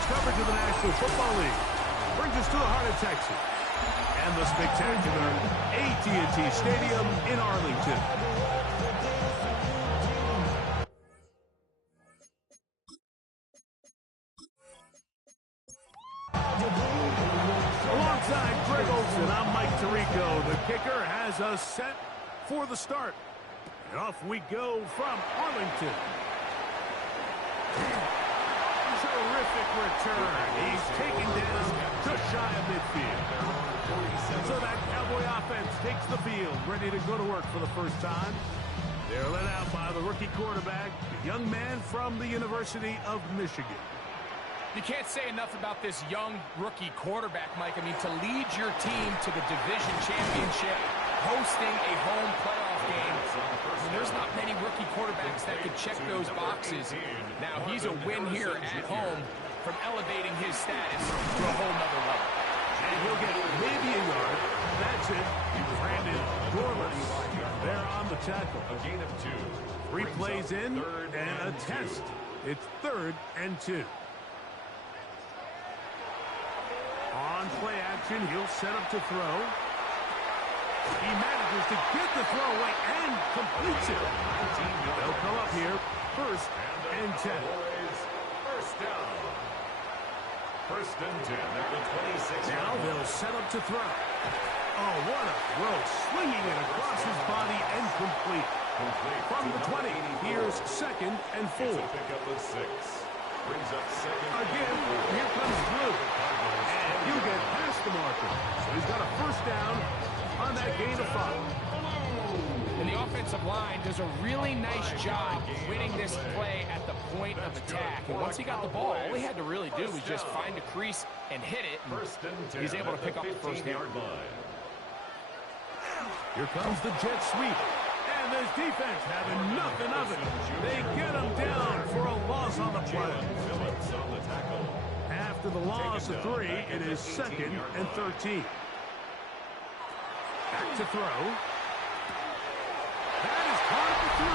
sports coverage of the National Football League brings us to the heart of Texas and the spectacular AT&T Stadium in Arlington. Alongside Greg Olson, I'm Mike Tirico. The kicker has us set for the start. And off we go from Arlington. Terrific return. He's taken down just shy of midfield. So that Cowboy offense takes the field, ready to go to work for the first time. They're led out by the rookie quarterback, a young man from the University of Michigan. You can't say enough about this young rookie quarterback, Mike. I mean, to lead your team to the division championship, hosting a home playoff game, I mean, there's not many rookie quarterbacks that could check those boxes. Now, he's a win here at home from elevating his status to a whole nother level. And he'll get maybe a yard. That's it. Brandon Dorless there on the tackle. A gain of 2. 3 plays in and a test. It's 3rd and 2. On play action, he'll set up to throw. He manages to get the throw away and completes it. They'll come up here, 1st and 10. First down. 1st and 10 at the 26. Now they'll set up to throw. Oh, what a throw. Swinging it across his body and complete. From the 20, here's 2nd and 4. Pick up the 6. Brings up 2nd. Again, here comes Blue. And he'll get past the marker. So he's got a 1st down on that gain of 5. And the offensive line does a really nice job winning this play at the point of attack. And once he got the ball, all he had to really do was just find a crease and hit it. And he's able to pick up the 1st down. Here comes the jet sweep. And this defense having nothing of it. They get him down for a loss on the play. After the loss of 3, it is 2nd and 13. Back to throw. That is caught for 3.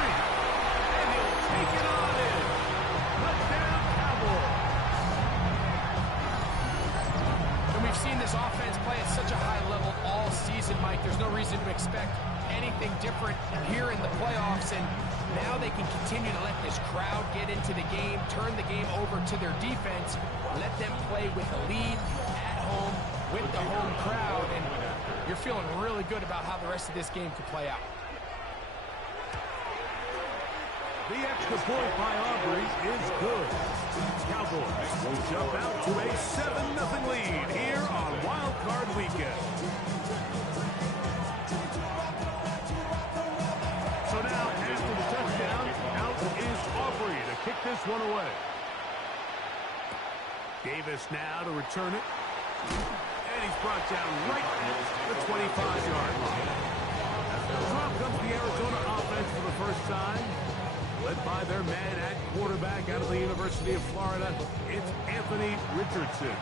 And he'll take it on in. Touchdown, Cowboys. And we've seen this offense play at such a high level all season, Mike. There's no reason to expect anything different here in the playoffs. And now they can continue to let this crowd get into the game, turn the game over to their defense, let them play with the lead at home with the home crowd. And you're feeling really good about how the rest of this game could play out. The extra point by Aubrey is good. Cowboys will jump out to a 7-0 lead here on Wild Card Weekend. So now, after the touchdown, out is Aubrey to kick this one away. Davis now to return it. And he's brought down right at the 25-yard line. So up comes the Arizona offense for the first time. Led by their man at quarterback out of the University of Florida, it's Anthony Richardson.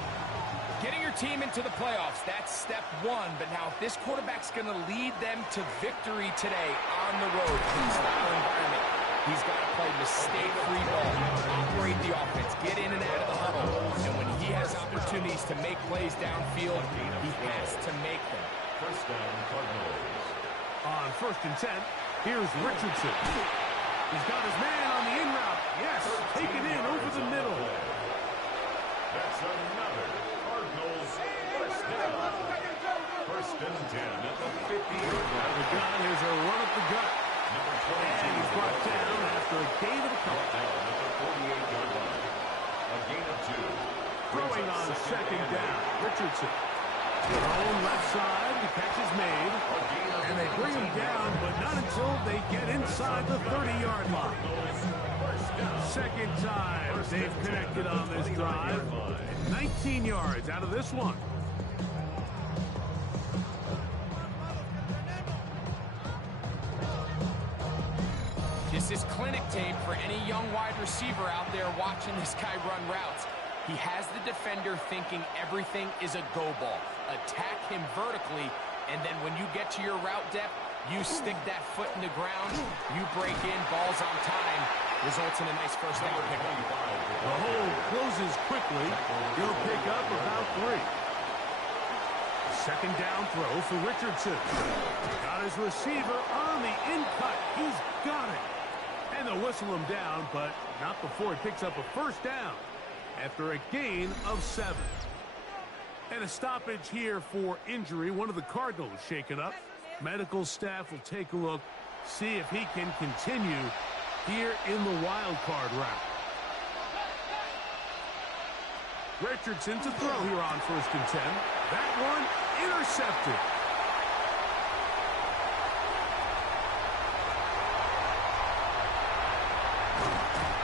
Getting your team into the playoffs, that's step 1. But now if this quarterback's going to lead them to victory today on the road, hostile environment, he's got to play mistake-free ball, operate the offense, get in and out of the huddle. And when he has opportunities to make plays downfield, he has to make them. First down, Cardinals. On 1st and 10, here's Richardson. He's got his man on the in route. Yes, take it in over the middle. That's another Cardinals first down. 1st and 10 at the 50-yard line. The gun, here's a run up the gut. Number 22. And he's brought down after a gain of a couple. Down at the 48-yard line. A gain of 2. Throwing on 2nd down, Richardson. Thrown left side, the catch is made. And they bring him down, but not until they get inside the 30-yard line. 2nd time they've connected on this drive. And 19 yards out of this one. This is clinic tape for any young wide receiver out there watching this guy run routes. He has the defender thinking everything is a go ball. Attack him vertically, and then when you get to your route depth, you stick that foot in the ground, you break in, balls on time, results in a nice first down pickup. The hole closes quickly. He'll pick up about 3. Second down throw for Richardson. Got his receiver on the in-cut. He's got it. And they'll whistle him down, but not before he picks up a first down after a gain of 7. And a stoppage here for injury. One of the Cardinals shaken up. Medical staff will take a look, see if he can continue here in the wild card round. Richardson to throw here on 1st and 10. That one intercepted.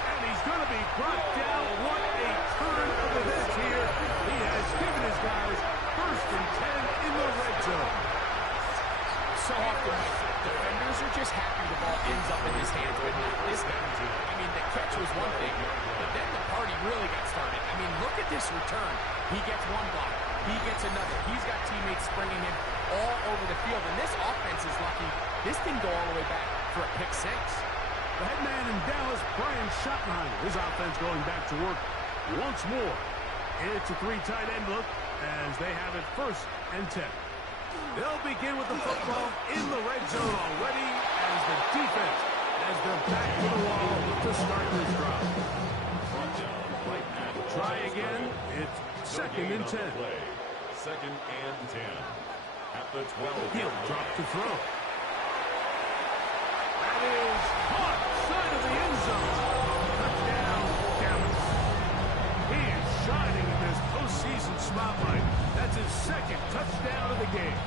And he's going to be brought down. What a turn of events here. He has given his guys 1st and 10 in the red zone. So often, defenders are just happy the ball ends up in his hands, but not this time. I mean, the catch was one thing, but then the party really got started. I mean, look at this return. He gets one block. He gets another. He's got teammates springing him all over the field, and this offense is lucky. This didn't go all the way back for a pick 6. The head man in Dallas, Brian Schottenheimer. His offense going back to work once more. It's a 3 tight end look as they have it 1st and 10. They'll begin with the football in the red zone already as the defense has their back to the wall to start this drive. Try again. It's 2nd and 10. 2nd and 10. At the 12. He'll drop to throw. That is caught side of the end zone. Touchdown, Dallas. He is shining in this postseason spotlight. That's his 2nd touchdown of the game.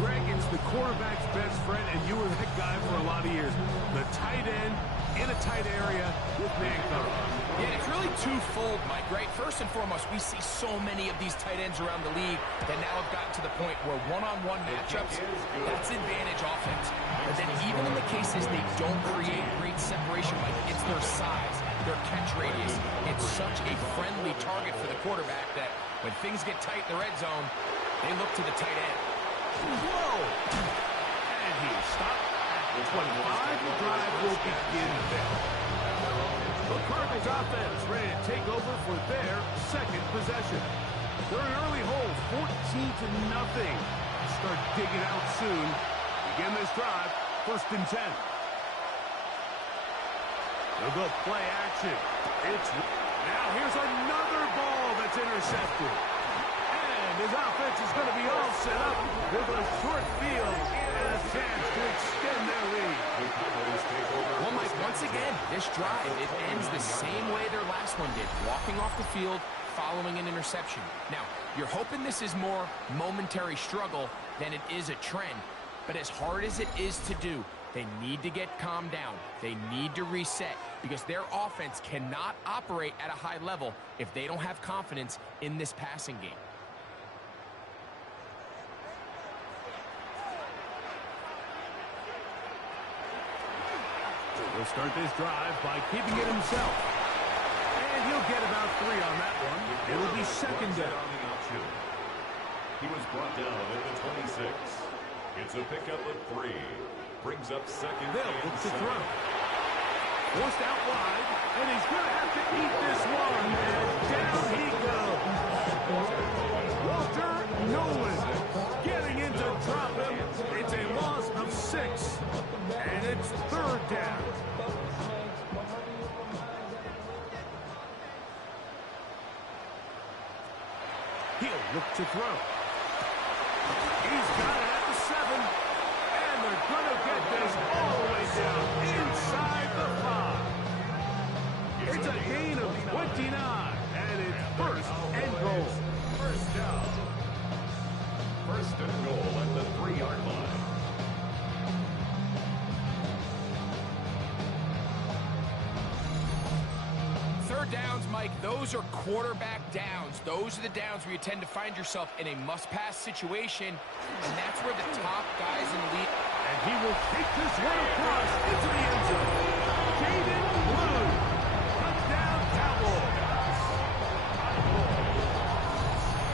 Greg, it's the quarterback's best friend, and you were that guy for a lot of years. The tight end in a tight area with man coverage. Yeah, it's really twofold, Mike, right? First and foremost, we see so many of these tight ends around the league that now have gotten to the point where one-on-one matchups, that's advantage offense. But then even in the cases they don't create great separation, Mike, it's their size, their catch radius. It's such a friendly target for the quarterback that when things get tight in the red zone, they look to the tight end. Whoa! And he stopped at the 25. The drive will begin there. The Cardinals offense ready to take over for their 2nd possession. They're an early hole, 14-0. Start digging out soon. Begin this drive, 1st and 10. They'll go play action. Now here's another ball that's intercepted. His offense is going to be all set up with a short field and a chance to extend their lead. Well, Mike, once again, this drive, it ends the same way their last one did, walking off the field, following an interception. Now, you're hoping this is more momentary struggle than it is a trend, but as hard as it is to do, they need to get calmed down. They need to reset because their offense cannot operate at a high level if they don't have confidence in this passing game. He'll start this drive by keeping it himself. And he'll get about 3 on that one. It'll be 2nd down. He was brought down at the 26. It's a pickup of 3. Brings up 2nd They'll and look to 7. throw. Forced out wide, and he's going to have to eat this one. And down he goes. Walter Nolan getting in to drop him. It's a loss of 6. And it's 3rd down. He'll look to throw. He's got it at the 7. And they're going to get this all the way down inside the 5. It's a gain of 29. And it's 1st and goal. 1st down. 1st and goal at the 3-yard line. Third downs, Mike, those are quarterback downs. Those are the downs where you tend to find yourself in a must-pass situation, and that's where the top guys in the league... And he will take this one across into the end zone. Jaden Blue. Touchdown, Cowboys.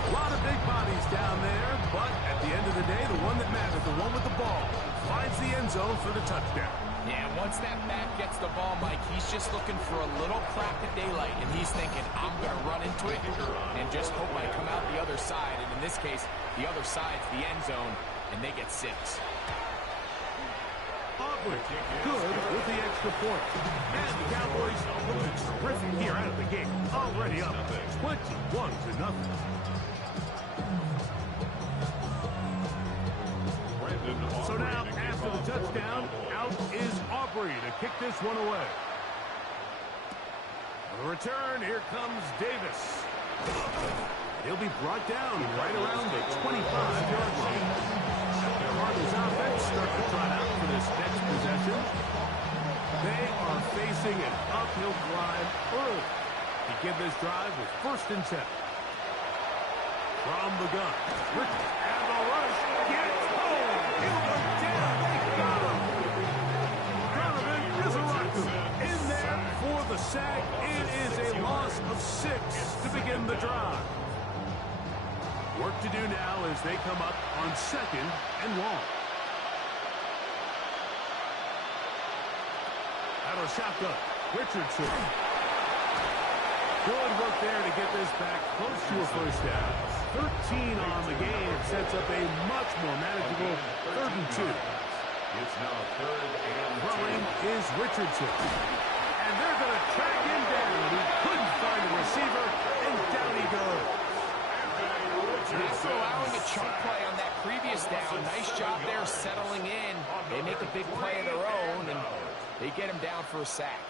A lot of big bodies down there, but at the end of the day, the one that matters, the one with the ball, finds the end zone for the touchdown. Yeah, once that back gets the ball, Mike, he's just looking for a little crack of daylight, and he's thinking, I'm going to run into it and just hope I come out the other side. And in this case, the other side's the end zone, and they get 6. Aubrey, good with the extra point. And the Cowboys looking terrific here out of the gate. Already up 21-0. So now, after the touchdown, out is Aubrey to kick this one away. On the return, here comes Davis. He'll be brought down right around the 25-yard line. The Cardinals offense start to trot out for this next possession. They are facing an uphill climb early. Begin this drive with 1st and 10. From the gun, Ricky, and the rush gets home. He'll go down. They got him. Donovan Izaraku in there for the sack. It is a loss of 6 to begin the drive. Work to do now as they come up on 2nd and long. Out of shotgun, Richardson. Good work there to get this back close to a 1st down. 13 on the game sets up a much more manageable 3rd and 2. It's now 3rd and 2. Throwing is Richardson. And they're going to track him down. He couldn't find a receiver, and down he goes. After allowing a chunk play on that previous down, nice job there settling in. They make a big play of their own, and they get him down for a sack.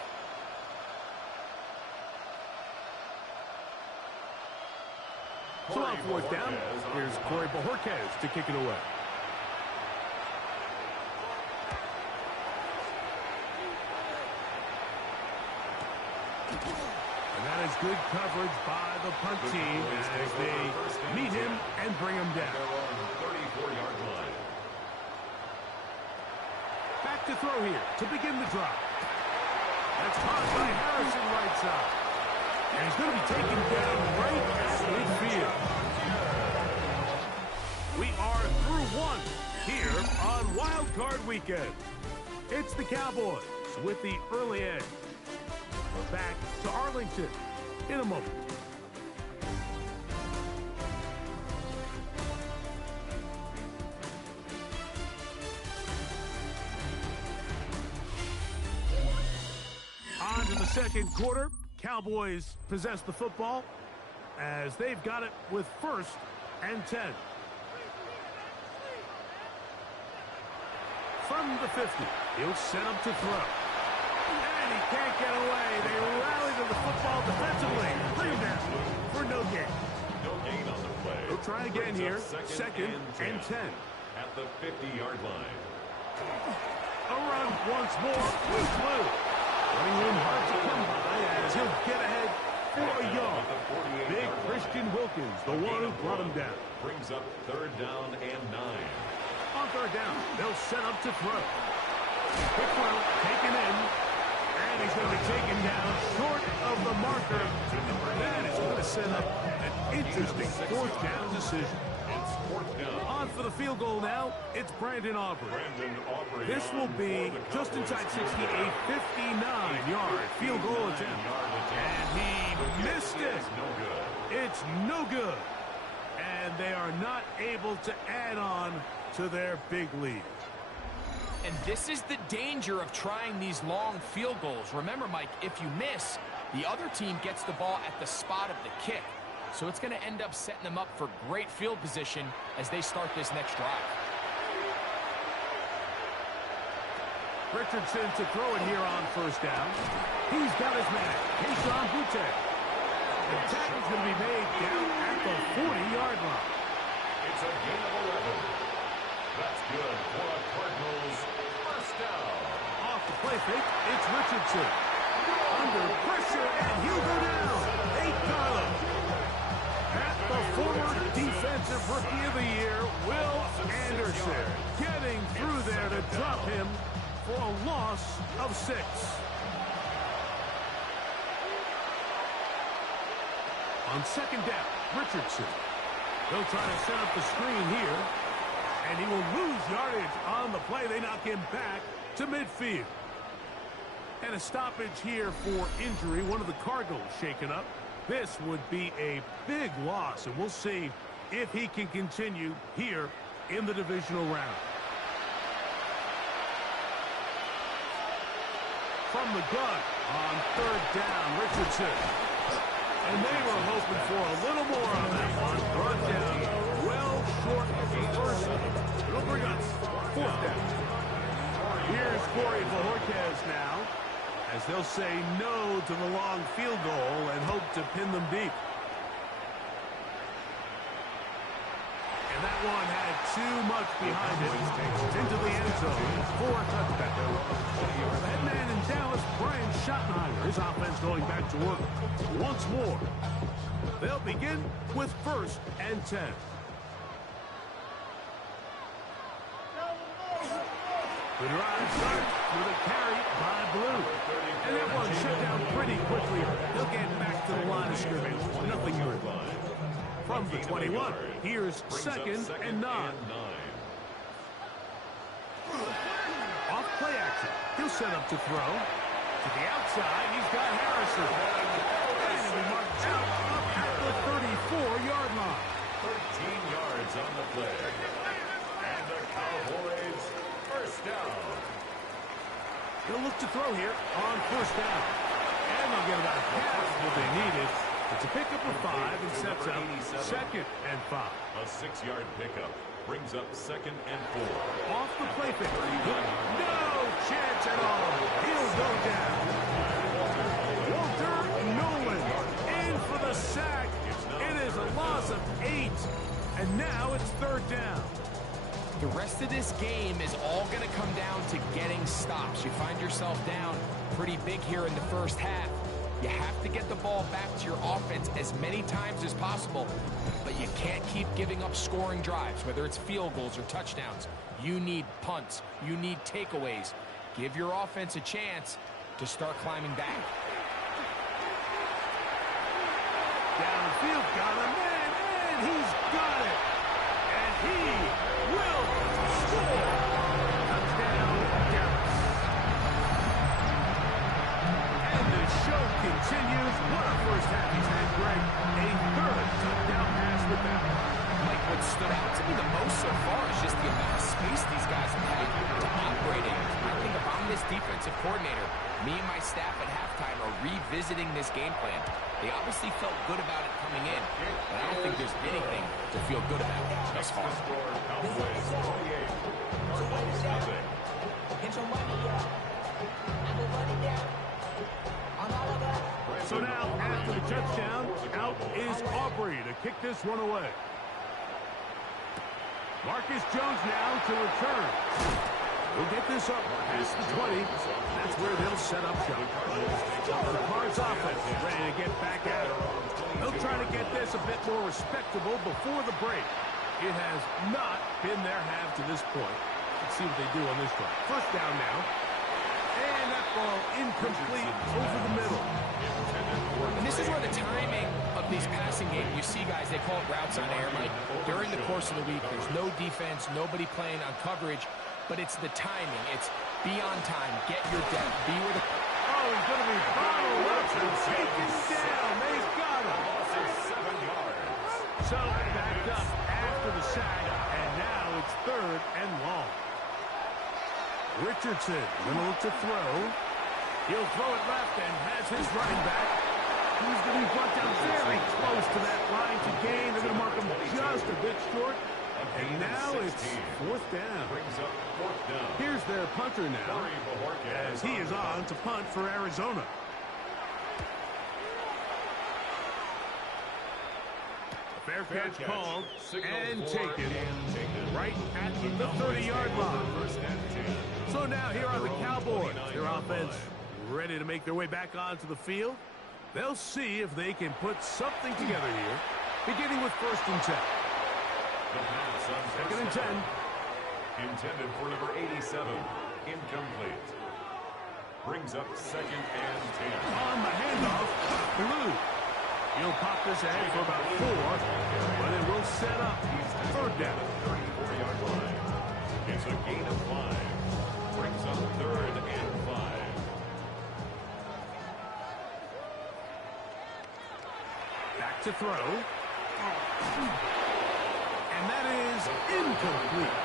So on 4th down, here's Corey Bojorquez to kick it away. And that is good coverage by the punt team as they meet him and bring him down. 34-yard line. Back to throw here to begin the drive. That's caught by Harrison right side. And he's going to be taken down right at midfield. We are through 1 here on Wild Card Weekend. It's the Cowboys with the early edge. We're back to Arlington in a moment. On to the 2nd quarter. Cowboys possess the football as they've got it with 1st and 10. From the 50, he'll set up to throw. And he can't get away. They rally to the football defensively. Rebound for no gain. No gain on the play. He'll try again here. 2nd and 10. At the 50-yard line. A run once more. Loose blue. Running room hard to come by as he'll get ahead for a yard. Big Christian Wilkins, the one who brought him down. Brings up 3rd down and 9. On 3rd down, they'll set up to throw. Quick throw, taken in. And he's going to be taken down short of the marker. That is going to set up an interesting 4th down decision. It's 4th down. On for the field goal now, it's Brandon Aubrey. This will be just inside 60, a 59-yard field goal attempt. And he missed it. It's no good. And they are not able to add on to their big lead. And this is the danger of trying these long field goals. Remember, Mike, if you miss, the other team gets the ball at the spot of the kick. So it's going to end up setting them up for great field position as they start this next drive. Richardson to throw it here on 1st down. He's got his man, Keyshawn Boutte. The tackle's going to be made down at the 40-yard line. It's a gain of 11. That's good for a Cardinals 1st down. Off the play fake, it's Richardson. Under pressure, and he'll go down. They got him. At the former Defensive Rookie of the Year, Will Anderson, getting through there to drop him for a loss of 6. On 2nd down, Richardson. They'll try to set up the screen here. And he will lose yardage on the play. They knock him back to midfield. And a stoppage here for injury. One of the Cardinals shaken up. This would be a big loss, and we'll see if he can continue here in the divisional round. From the gun on third down, Richardson. And they were hoping for a little more on that one. Brought down well short of the first. It'll bring us fourth down. Here's Corey Bojorquez now, as they'll say no to the long field goal and hope to pin them deep. And that one had too much behind it. Into the end zone for a touchdown. The head man in Dallas, Brian Schottenheimer, his offense going back to work once more. They'll begin with 1st and 10. The drive starts with a carry by Blue. And that one shut down pretty quickly. They'll get back to the line of scrimmage. Nothing more. From the 21, here's 2nd and 9. Off play action. He'll set up to throw. To the outside, he's got Harrison. And he marked out up at the 34-yard line. 13 yards on the play. And the Cowboys first down. They'll look to throw here on 1st down. And they'll get about half what they needed. It's a pickup of 5 and sets up 2nd and 5. A 6-yard pickup brings up 2nd and 4. Off the play fake. No chance at all. He'll go down. Walter Nolan in for the sack. It is a loss of 8. And now it's 3rd down. The rest of this game is all going to come down to getting stops. You find yourself down pretty big here in the first half. You have to get the ball back to your offense as many times as possible, but you can't keep giving up scoring drives, whether it's field goals or touchdowns. You need punts. You need takeaways. Give your offense a chance to start climbing back. Downfield, got a man, and he's got it. And he will score. Touchdown, Dallas. And the show continues. What a first half he's had, Greg. A 3rd touchdown pass with that. Mike, what stood out to me the most so far is just the amount of space these guys have had to operate in. I think if I'm this defensive coordinator, me and my staff at halftime are revisiting this game plan. They obviously felt good about it coming in, but I don't think there's anything to feel good about thus far. So now, after the touchdown, out is Aubrey to kick this one away. Marcus Jones now to return. We'll get this up past the 20. That's where they'll set up shop. The Cards offense is ready to get back at it. They'll try to get this a bit more respectable before the break. It has not been their half to this point. Let's see what they do on this one. 1st down now. And that ball incomplete over the middle. And this is where the timing of these passing games, you see guys, they call it routes on air, Mike. During the course of the week, there's no defense, nobody playing on coverage, but it's the timing. It's be on time, get your depth, be where the... Oh, he's going to be bottled up and taken down. They've got him. 7 yards. So backed up after the sack, and now it's 3rd and long. Richardson going to look to throw. He'll throw it left and has his running back. He's going to be brought down very close to that line to gain. They're going to mark him just a bit short. And now it's 4th down. Here's their punter now, as he is on to punt for Arizona. Fair catch called and taken right at the 30-yard line. So now here are the Cowboys. Their offense ready to make their way back onto the field. They'll see if they can put something together here, beginning with 1st and 10. 2nd and 10. Intended for number 87. Incomplete. Brings up 2nd and 10. On the handoff, Blue. He'll pop this ahead for about 4, but it will set up 3rd down. 34-yard line. It's a gain of 5. Brings up 3rd and 5. to throw. And that is incomplete.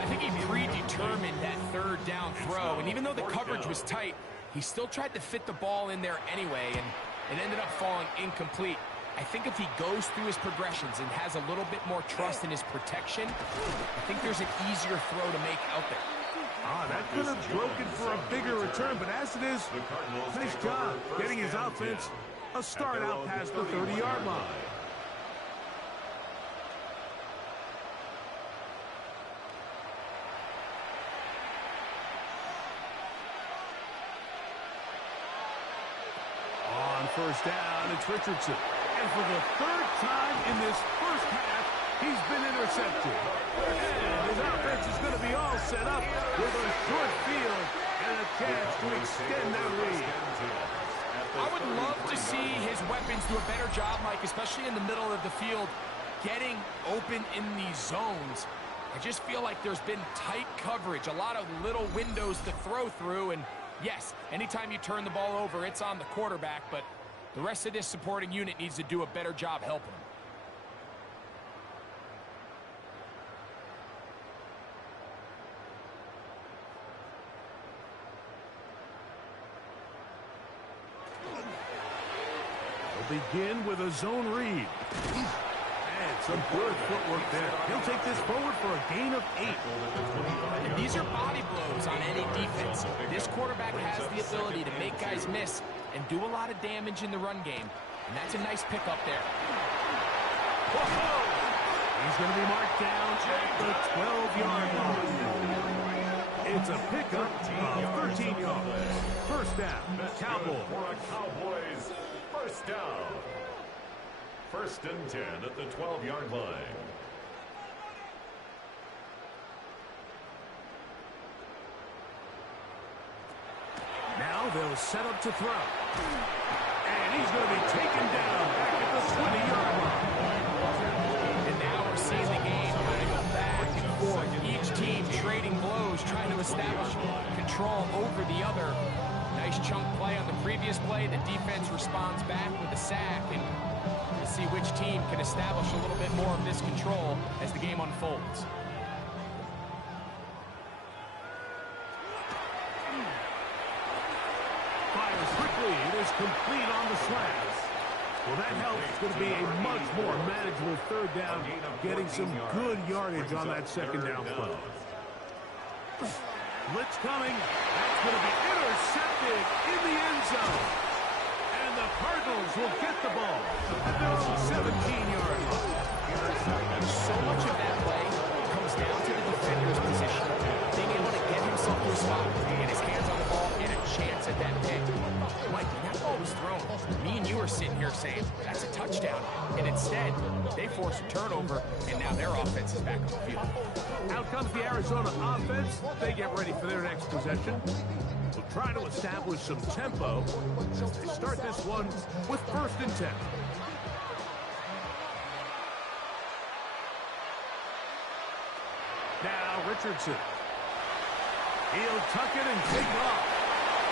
I think he predetermined that third down throw, and even though the coverage was tight, he still tried to fit the ball in there anyway, and it ended up falling incomplete. I think if he goes through his progressions and has a little bit more trust in his protection, I think there's an easier throw to make out there. That could have broken for a bigger return, but as it is, nice job getting his offense a start out past the 30-yard line. On first down, it's Richardson. And for the third time in this first half, he's been intercepted. And his offense is going to be all set up with a short field and a chance to extend their lead. I would love to see his weapons do a better job, Mike, especially in the middle of the field, getting open in these zones. I just feel like there's been tight coverage, a lot of little windows to throw through, and yes, anytime you turn the ball over, it's on the quarterback, but the rest of this supporting unit needs to do a better job helping him. They'll begin with a zone read. And some good footwork there. He'll take this forward for a gain of 8. And these are body blows on any defense. This quarterback has the ability to make guys miss and do a lot of damage in the run game. And that's a nice pickup there. Whoa! He's going to be marked down at the 12-yard line. It's a pickup of 13 yards. First down, Cowboys. First down. First and 10 at the 12-yard line. Now they'll set up to throw. And he's going to be taken down back at the 20-yard line. And now we're seeing the game kind of go back and forth. Each team trading blows, trying to establish control over the other. Nice chunk play on the previous play. The defense responds back with a sack, and we'll see which team can establish a little bit more of this control as the game unfolds. Fires quickly. It is complete on the slants. Well, that helps. It's going to be a much more manageable third down, getting some good yardage on that second down play. Blitz coming. That's going to be intercepted in the end zone. And the Cardinals will get the ball at their own 17-yard line. So much of that play comes down to the defender's position, being able to get himself to a spot, get his hands on the ball, and a chance at that pick. Mike, when that ball was thrown, me and you are sitting here saying, that's a touchdown. And instead, they force a turnover, and now their offense is back on the field. Out comes the Arizona offense. They get ready for their next possession. They'll try to establish some tempo as they start this one with first and 10. Now Richardson. He'll tuck it and take off.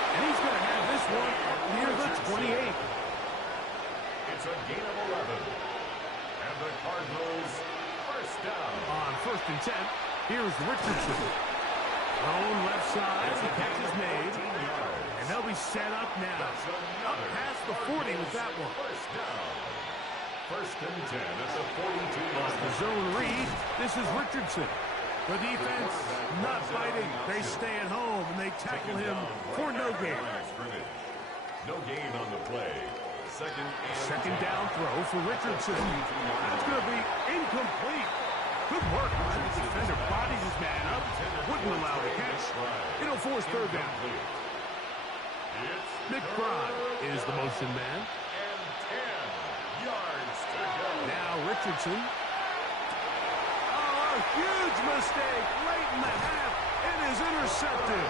And he's going to have this one near the 28. It's a gain of 11. And the Cardinals first down. On first and 10, here's Richardson. Thrown left side, the catch is made. And they'll be set up now. Up past the 40 with that one. First down. First and 10 at the 42-yard The zone read, this is Richardson. The defense not fighting. They stay at home and they tackle him for no gain. No gain on the play. Second down throw for Richardson. That's going to be incomplete. Good work. The defender bodies his man up. Wouldn't allow the catch. It'll force third down. McBride is the motion man. And 10 yards to go. Now Richardson. Oh, a huge mistake late in the half. It is intercepted.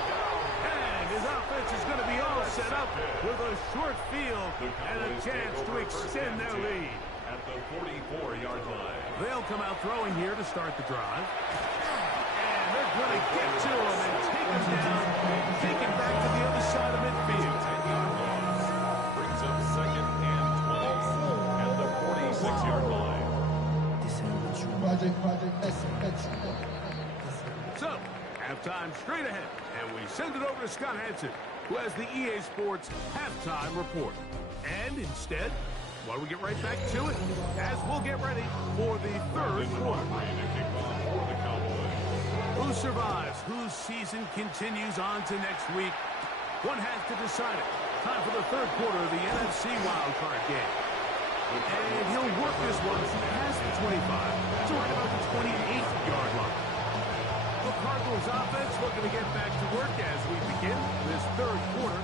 And his offense is going to be all set up with a short field and a chance to extend their lead. At the 44-yard line. They'll come out throwing here to start the drive. And they're going to get to him and take him down, take him back to the other side of midfield. Brings up second So, halftime straight ahead, and we send it over to Scott Hansen, who has the EA Sports halftime report. And instead, why don't we get right back to it, as we'll get ready for the third quarter. Who survives? Whose season continues on to next week? One has to decide it. Time for the third quarter of the NFC wildcard game. And he'll work this one past the 25 to right about the 28-yard line. The Cardinals offense looking to get back to work as we begin this third quarter.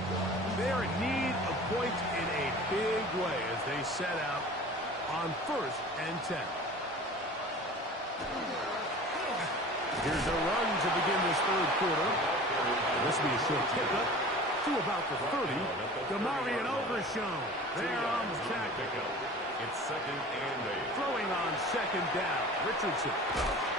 They're in need of points in a big way as they set out on 1st and 10. Here's a run to begin this third quarter. This will be a short pickup to about the 30. Demarion Overshown there on the tackle. It's 2nd and 8. Throwing on 2nd down. Richardson.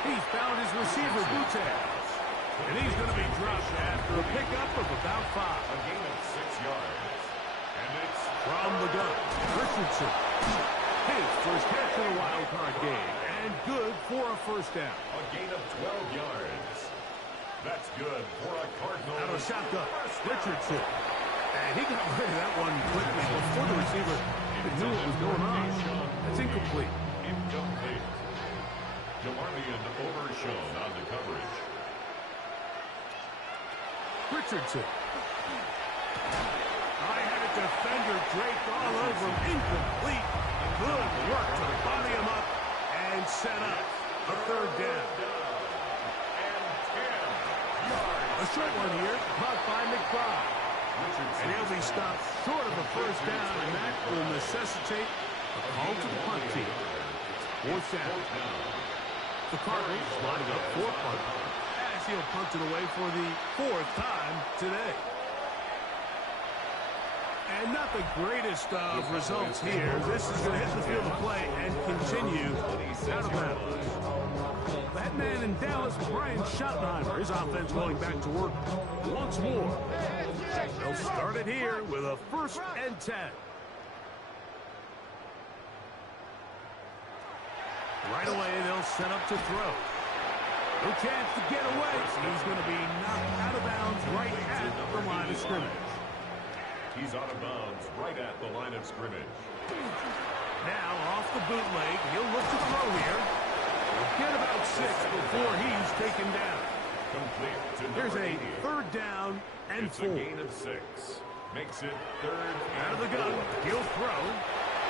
He's found his receiver, Butte. And he's going to be dropped after a pickup of about 5. A gain of 6 yards. And it's from the gun. Richardson. His first catch of the wild card game. And good for a first down. a gain of 12 yards. That's good for a Cardinal. Out of shotgun. Richardson. And he got rid of that one quickly before the receiver even knew what was going on. That's incomplete. Incomplete. Demarion Overshown on the coverage. Richardson. I had a defender draped all over him. Incomplete. Good work to body him up and set up a third down. A short one here, caught by McBride. And he'll be stopped short of a first down, and that will necessitate a call to the punt team. 4th down. The Cardinals lining up for punt, as he'll punt it away for the 4th time today. And not the greatest of results here. This is going to hit the field of play and continue out of bounds. That man in Dallas, Brian Schottenheimer, his offense going back to work once more. They'll start it here with a 1st and 10. Right away, they'll set up to throw. No chance to get away. He's going to be knocked out of bounds right at the line of scrimmage. He's out of bounds right at the line of scrimmage. Now off the bootleg. He'll look to throw here. He'll get about 6 before he's taken down. Complete to Here's a 80. 3rd down and It's 4. a gain of 6. Makes it 3rd Out of the gun. 4. He'll throw.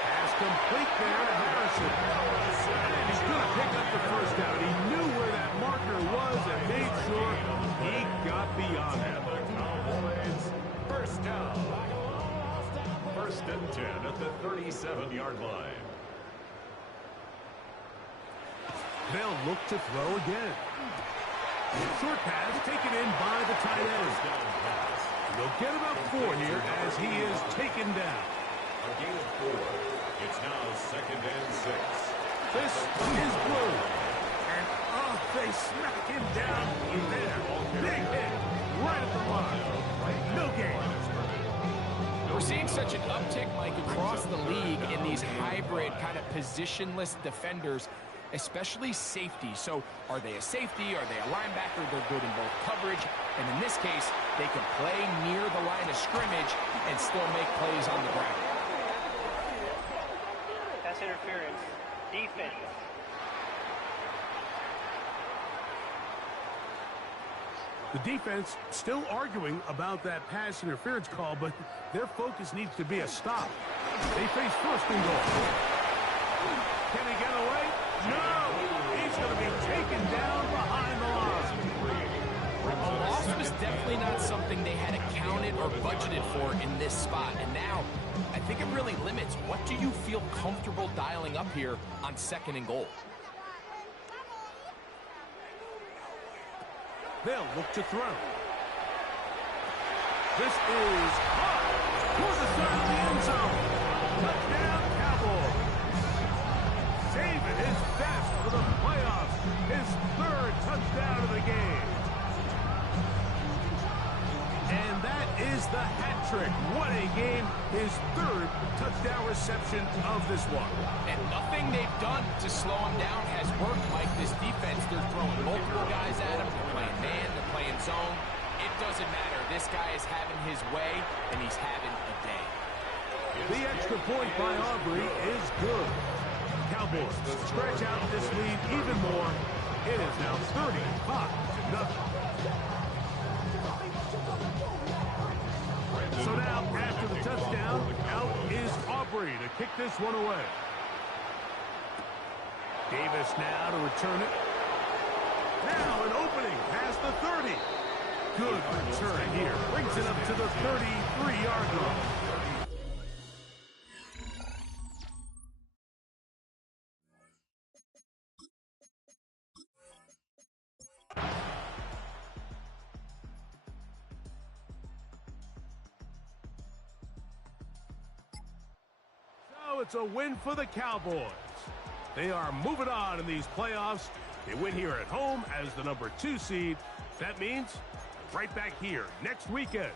Pass complete there to Harrison. And he's going to pick up the first down. He knew where that marker was and made sure he got beyond it. And the Cowboys first down. 1st and 10 at the 37-yard line. They'll look to throw again. Short pass taken in by the tight end. They'll get about 4 here as he is taken down. A gain of 4. It's now 2nd and 6. This is Blue. And they smack him down there. Big hit right at the line. No gain. We're seeing such an uptick, Mike, across the league in these hybrid kind of positionless defenders, especially safety. So are they a safety? Are they a linebacker? They're good in both coverage. And in this case, they can play near the line of scrimmage and still make plays on the ground. Pass interference. Defense. The defense still arguing about that pass interference call, but their focus needs to be a stop. They face 1st and goal. Can he get away? No! He's going to be taken down behind the line. A loss was definitely not something they had accounted or budgeted for in this spot. And now, I think it really limits. What do you feel comfortable dialing up here on 2nd and goal? They'll look to throw. This is hot toward the side of the end zone. Touchdown, Cowboys. Saving his best for the playoffs. His 3rd touchdown of the game. And that is the hat trick. What a game his third touchdown reception of this one. And nothing they've done to slow him down has worked, Mike. This defense, they're throwing multiple guys at him. They're playing man, they're playing zone. It doesn't matter. This guy is having his way, and he's having a day. The extra point by Aubrey is good. Cowboys stretch out this lead even more. It is now 35-0. So now, after the touchdown, out is Aubrey to kick this one away. Davis now to return it. Now an opening past the 30. Good return here. Brings it up to the 33-yard line. So it's a win for the Cowboys. They are moving on in these playoffs. They win here at home as the number 2 seed. That means right back here next weekend.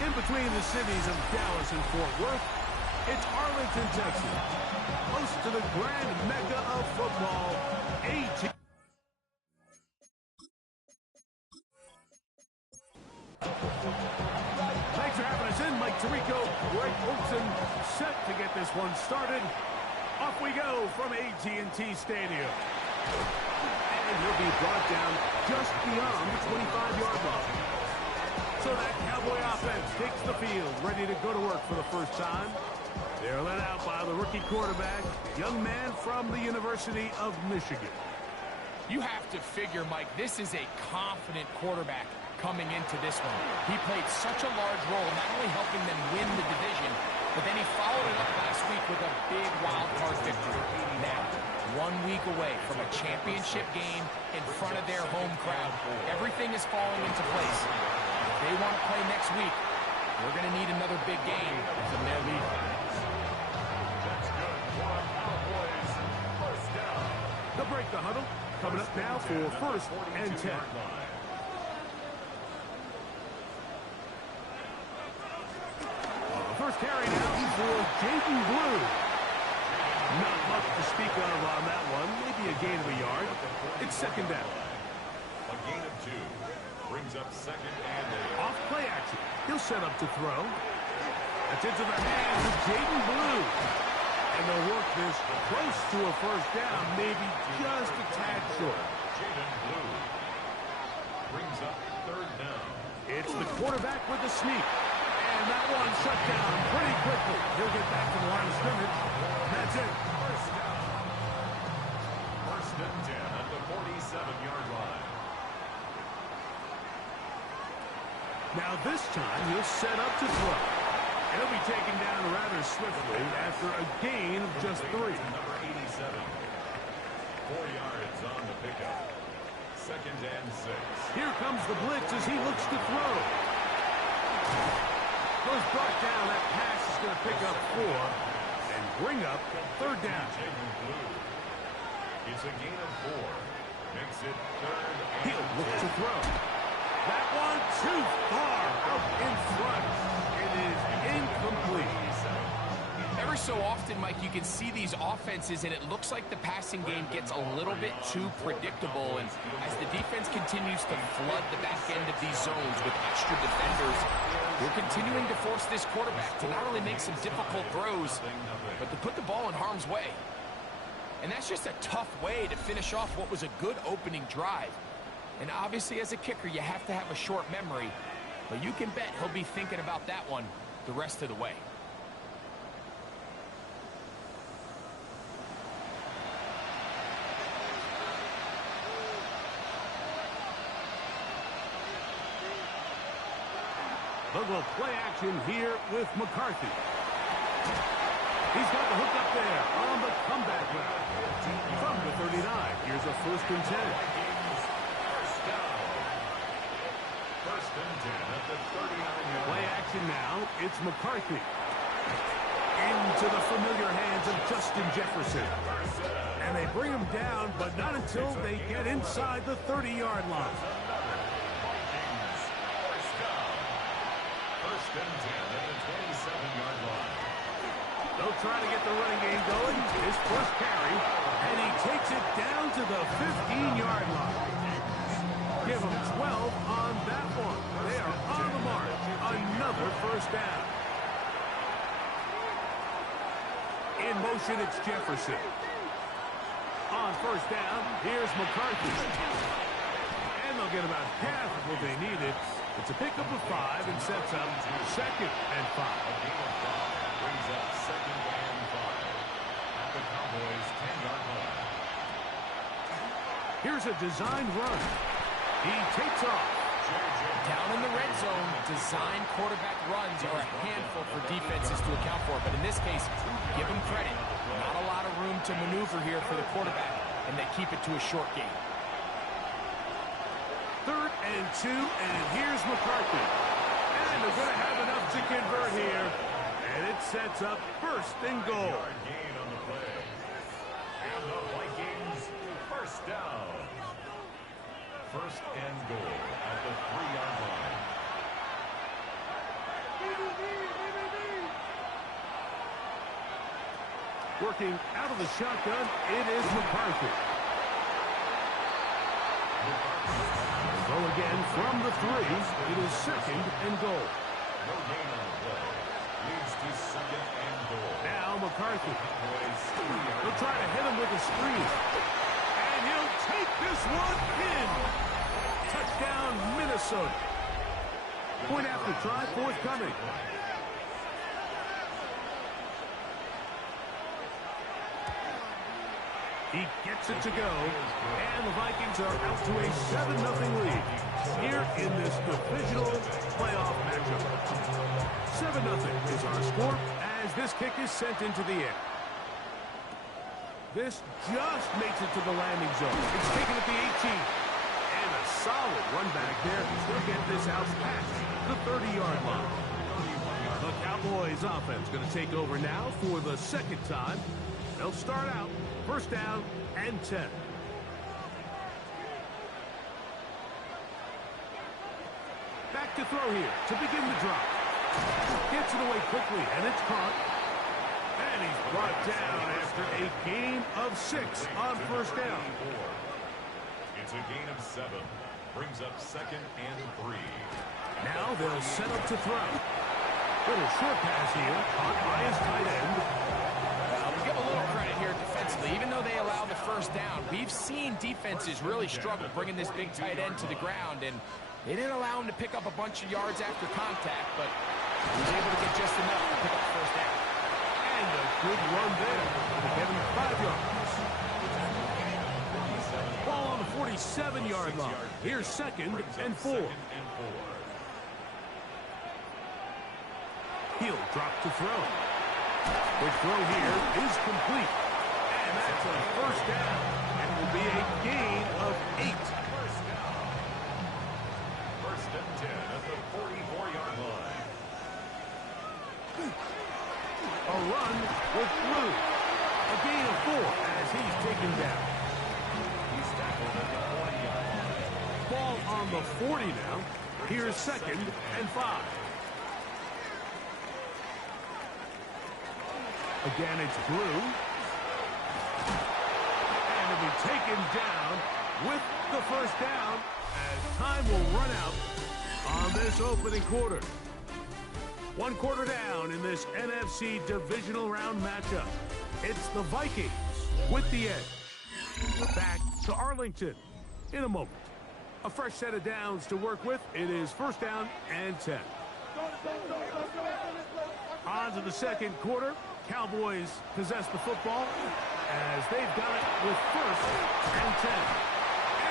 In between the cities of Dallas and Fort Worth, it's Arlington, Texas, close to the grand mecca of football, AT. Thanks for having us in, Mike Tirico. Greg Olson set to get this one started. Off we go from AT&T Stadium. And he'll be brought down just beyond the 25-yard line. So that Cowboy offense takes the field, ready to go to work for the first time. They're led out by the rookie quarterback, young man from the University of Michigan. You have to figure, Mike, this is a confident quarterback coming into this one. He played such a large role, not only helping them win the division, but then he followed it up last week with a big wild card victory. Now, 1 week away from a championship game in front of their home crowd. Everything is falling into place. If they want to play next week, we're going to need another big game from their lead. That's good. Cowboys, first down. They'll break the huddle. Coming up now for first and 10. First carry now for Jaden Blue. Not much to speak of on that one. Maybe a gain of a yard. It's second down. A gain of 2 brings up second and 8. Off play action. He'll set up to throw. That's into the hands of Jaden Blue. And they'll work this close to a first down, maybe just a tad short. Jaden Blue brings up third down. It's the quarterback with the sneak. And that one shut down pretty quickly. He'll get back to the line of scrimmage. That's it. First down. First and 10 at the 47-yard line. Now this time he'll set up to throw. And he'll be taken down rather swiftly after a gain of just 3. Number 87. 4 yards on the pickup. Second and 6. Here comes the blitz as he looks to throw. Goes brought down. That pass is going to pick up 4 and bring up third down. Jaden Blue. It's a gain of 4. Makes it third and He'll look to 10. throw. That one too far out in front. It is incomplete. Every so often, Mike, you can see these offenses, and it looks like the passing game gets a little bit too predictable. And as the defense continues to flood the back end of these zones with extra defenders, we're continuing to force this quarterback to not only make some difficult throws, but to put the ball in harm's way. And that's just a tough way to finish off what was a good opening drive. And obviously, as a kicker, you have to have a short memory. But you can bet he'll be thinking about that one the rest of the way. They'll go play action here with McCarthy. He's got the hook up there on the comeback route. From the 39, here's a first and 10. First down. First and 10 at the 39-yard Play line. action now. It's McCarthy. Into the familiar hands of Justin Jefferson. And they bring him down, but not until they get inside the 30-yard line. Vikings, first down. First and 10 at the 27-yard line. They'll try to get the running game going. His first carry, and he takes it down to the 15-yard line. Give him 12 on that one. They are on the march. Another first down. In motion, it's Jefferson. On first down, here's McCarthy. And they'll get about half of what they needed. It's a pickup of 5 and sets up second and 5. Brings up second and 5 at the Cowboys' 10-yard line. Here's a designed run. He takes off. Down in the red zone, design quarterback runs are a handful for defenses to account for. But in this case, give them credit. Not a lot of room to maneuver here for the quarterback, and they keep it to a short game. Third and 2, and here's McCarthy. And they're going to have enough to convert here. And it sets up first and goal. Yard gain on the play. And the Vikings first down. First and goal at the 3-yard line. Working out of the shotgun, it is McCarthy. Go again from the 3. It is second and goal. No gain on the play. Leads to second and goal. Now McCarthy. Cowboys 3 He'll yards. try to hit him with a screen. And he'll take this one in. Touchdown, Minnesota. Point after try forthcoming. He gets it to go, and the Vikings are out to a 7-0 lead here in this divisional playoff matchup. 7-0 is our score as this kick is sent into the air. This just makes it to the landing zone. It's taken at the 18. And a solid run back there. Still get this out past the 30-yard line. The Cowboys offense going to take over now for the second time. They'll start out first down and 10. Back to throw here to begin the drop. Gets it away quickly, and it's caught. And he's brought down after a gain of 6 on first down. It's a gain of 7. Brings up 2nd and 3. Now they'll set up to throw. Little short pass here, caught by his tight end. We'll give a little credit here defensively. Even though they allow the first down, we've seen defenses really struggle bringing this big tight end to the ground, and they didn't allow him to pick up a bunch of yards after contact, but he was able to get just enough to pick up the first down. And a good run there to get him 5 yards. Ball on the 47-yard line. Here's 2nd and 4. He'll drop to throw. Quick throw here is complete. And that's a first down. And will be a gain of 8. First and 10 at the 44-yard line. A run with Blue. A gain of 4 as he's taken down. He's tackled at the 40-yard line. Ball on the 40 now. Here's 2nd and 5. Again, it's Blue. And it'll be taken down with the first down as time will run out on this opening quarter. 1 quarter down in this NFC divisional round matchup. It's the Vikings with the edge. Back to Arlington in a moment. A fresh set of downs to work with. It is first down and 10. On to the second quarter. Cowboys possess the football as they've got it with first and 10.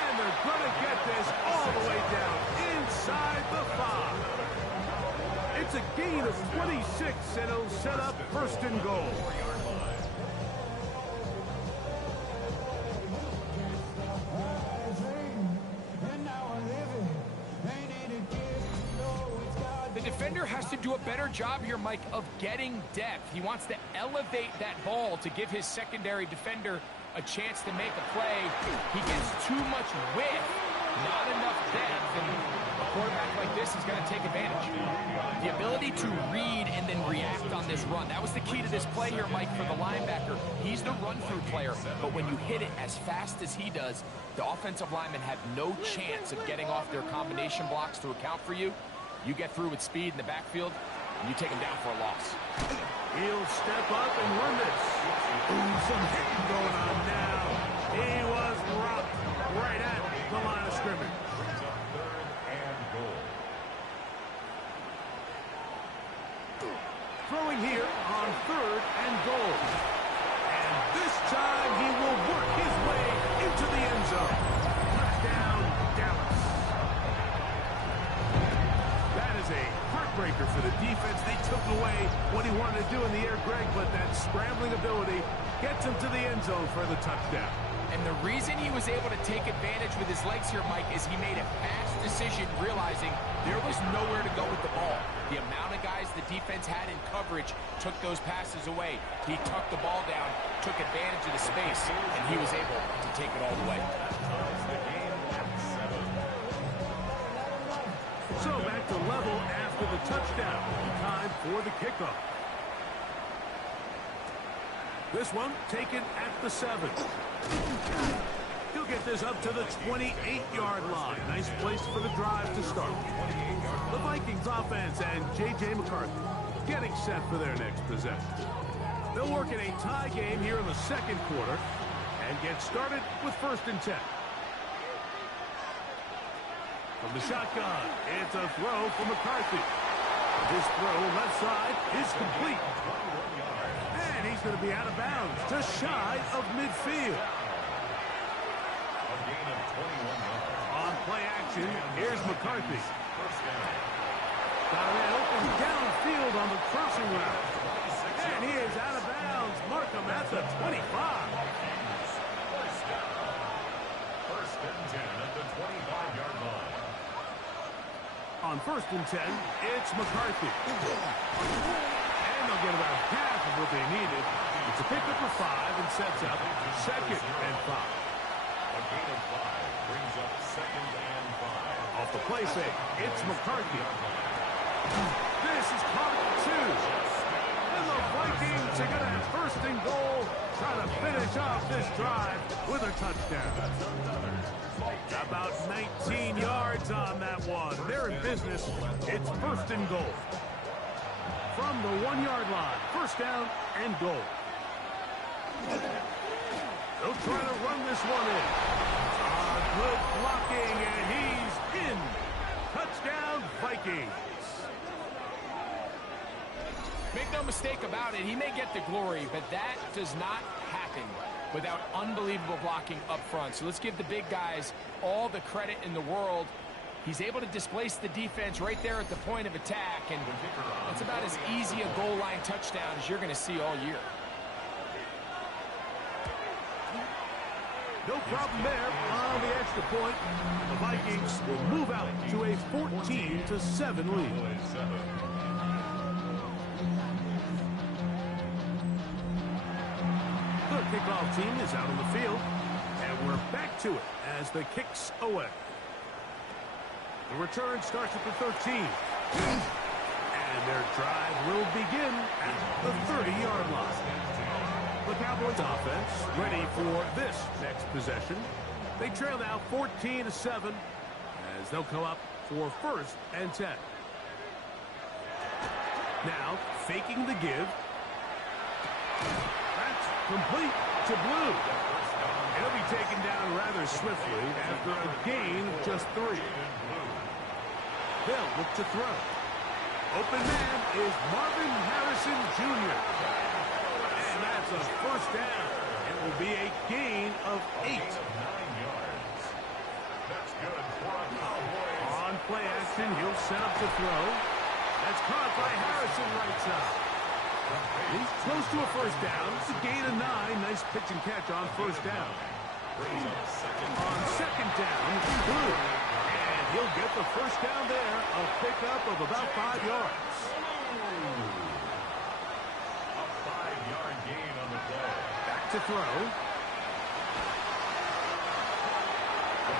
And they're going to get this all the way down inside the 5. It's a gain of 26, and it'll set up first and goal. The defender has to do a better job here, Mike, of getting depth. He wants to elevate that ball to give his secondary defender a chance to make a play. He gets too much width, not enough depth, and a quarterback like this is going to take advantage. The ability to read and then react on this run, that was the key to this play here, Mike, for the linebacker. He's the run-through player, but when you hit it as fast as he does, the offensive linemen have no chance of getting off their combination blocks to account for you. You get through with speed in the backfield, and you take him down for a loss. He'll step up and run this. Ooh, some hitting going on now. He was rocked right at the line of scrimmage. Brings up 3rd and goal. Throwing here on 3rd and goal. And this time he will work his way into the end zone. Touchdown, Dallas. That is a heartbreaker for the defense. They took away what he wanted to do in the air, Greg, but that scrambling ability gets him to the end zone for the touchdown. And the reason he was able to take advantage with his legs here, Mike, is he made a fast decision realizing there was nowhere to go with the ball. The amount of guys the defense had in coverage took those passes away. He tucked the ball down, took advantage of the space, and he was able to take it all the way. Ties the game at 7. So back to level after the touchdown. Time for the kickoff. This one taken at the 7. He'll get this up to the 28-yard line. Nice place for the drive to start. The Vikings offense and J.J. McCarthy getting set for their next possession. They'll work in a tie game here in the second quarter and get started with first and 10. From the shotgun, it's a throw for McCarthy. This throw left side is complete. And he's going to be out of bounds, just shy of midfield. gain of 21 yards. On play action, here's McCarthy. First down. Got a man open downfield on the crossing route. And he is out of bounds. Mark him at the 25. First down. First and 10 at the 25-yard line. On first and 10, it's McCarthy. And they'll get about half of what they needed. It's a pickup of 5 and sets up second and 5. A gain of 5 brings up second and 5. Off the play fake, it's McCarthy. This is caught at 2. And the Vikings are going to have first and goal, trying to finish off this drive with a touchdown. About 19 yards on that one. They're in business. It's first and goal. From the 1-yard line, first down and goal. They'll try to run this one in. Good blocking, and he's in. Touchdown, Vikings. Make no mistake about it, he may get the glory, but that does not happen without unbelievable blocking up front. So let's give the big guys all the credit in the world. He's able to displace the defense right there at the point of attack, and it's about as easy a goal line touchdown as you're going to see all year. No problem there on the extra point. The Vikings will move out to a 14-7 lead. The kickoff team is out on the field, and we're back to it as the kicks away. The return starts at the 13. And their drive will begin at the 30-yard line. The Cowboys offense ready for this next possession. They trail now 14-7 as they'll come up for first and 10. Now faking the give. That's complete to Blue. He'll be taken down rather swiftly after a gain of just 3. They'll look to throw. Open man is Marvin Harrison Jr. And that's a first down. It will be a gain of 8. 9 yards. That's good for a Cowboys. On play action, he'll set up to throw. That's caught by Harrison right side. He's close to a first down. It's a gain of 9. Nice pitch and catch on first down. On second down, Blue. And he'll get the first down there. A pickup of about 5 yards. A 5-yard gain on the play. Back to throw.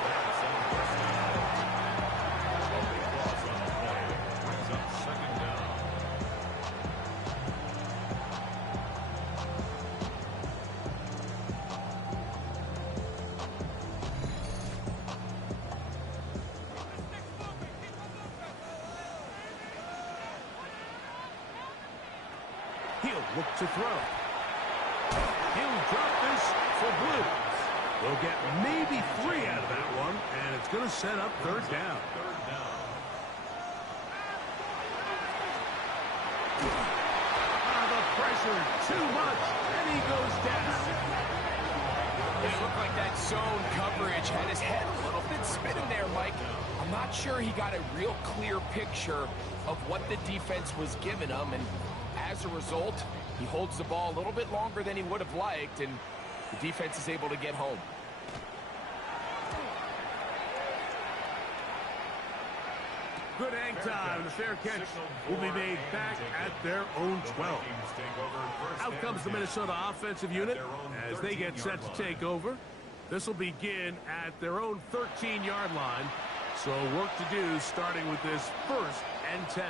That's on first down. A big loss on the play. Brings up second down. He'll look to throw. He'll drop this for Blue. They'll get maybe 3 out of that one, and it's going to set up third down. Third down. The pressure too much, and he goes down. It looked like that zone coverage had his head a little bit spinning there, Mike. I'm not sure he got a real clear picture of what the defense was giving him, and as a result, he holds the ball a little bit longer than he would have liked, and the defense is able to get home. Good hang time. The fair catch will be made back at their own 12. Out comes the Minnesota offensive unit as they get set to take over. This will begin at their own 13-yard line. So work to do starting with this first and 10.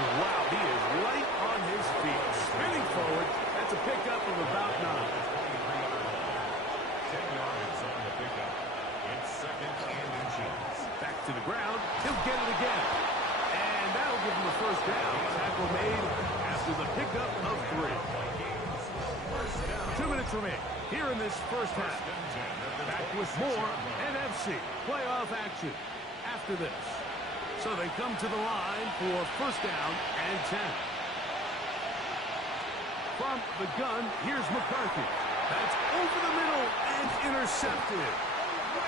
And wow, he is light on his feet. Spinning forward. That's a pickup of about 9. 10 yards on the pickup. It's second and inches. Back to the ground. He'll get it again. And that'll give him the first down. Tackle made after the pickup of 3. 2 minutes remain here in this first half. Back with more NFC playoff action after this. So they come to the line for first down and 10. from the gun. Here's McCarthy. That's over the middle and intercepted.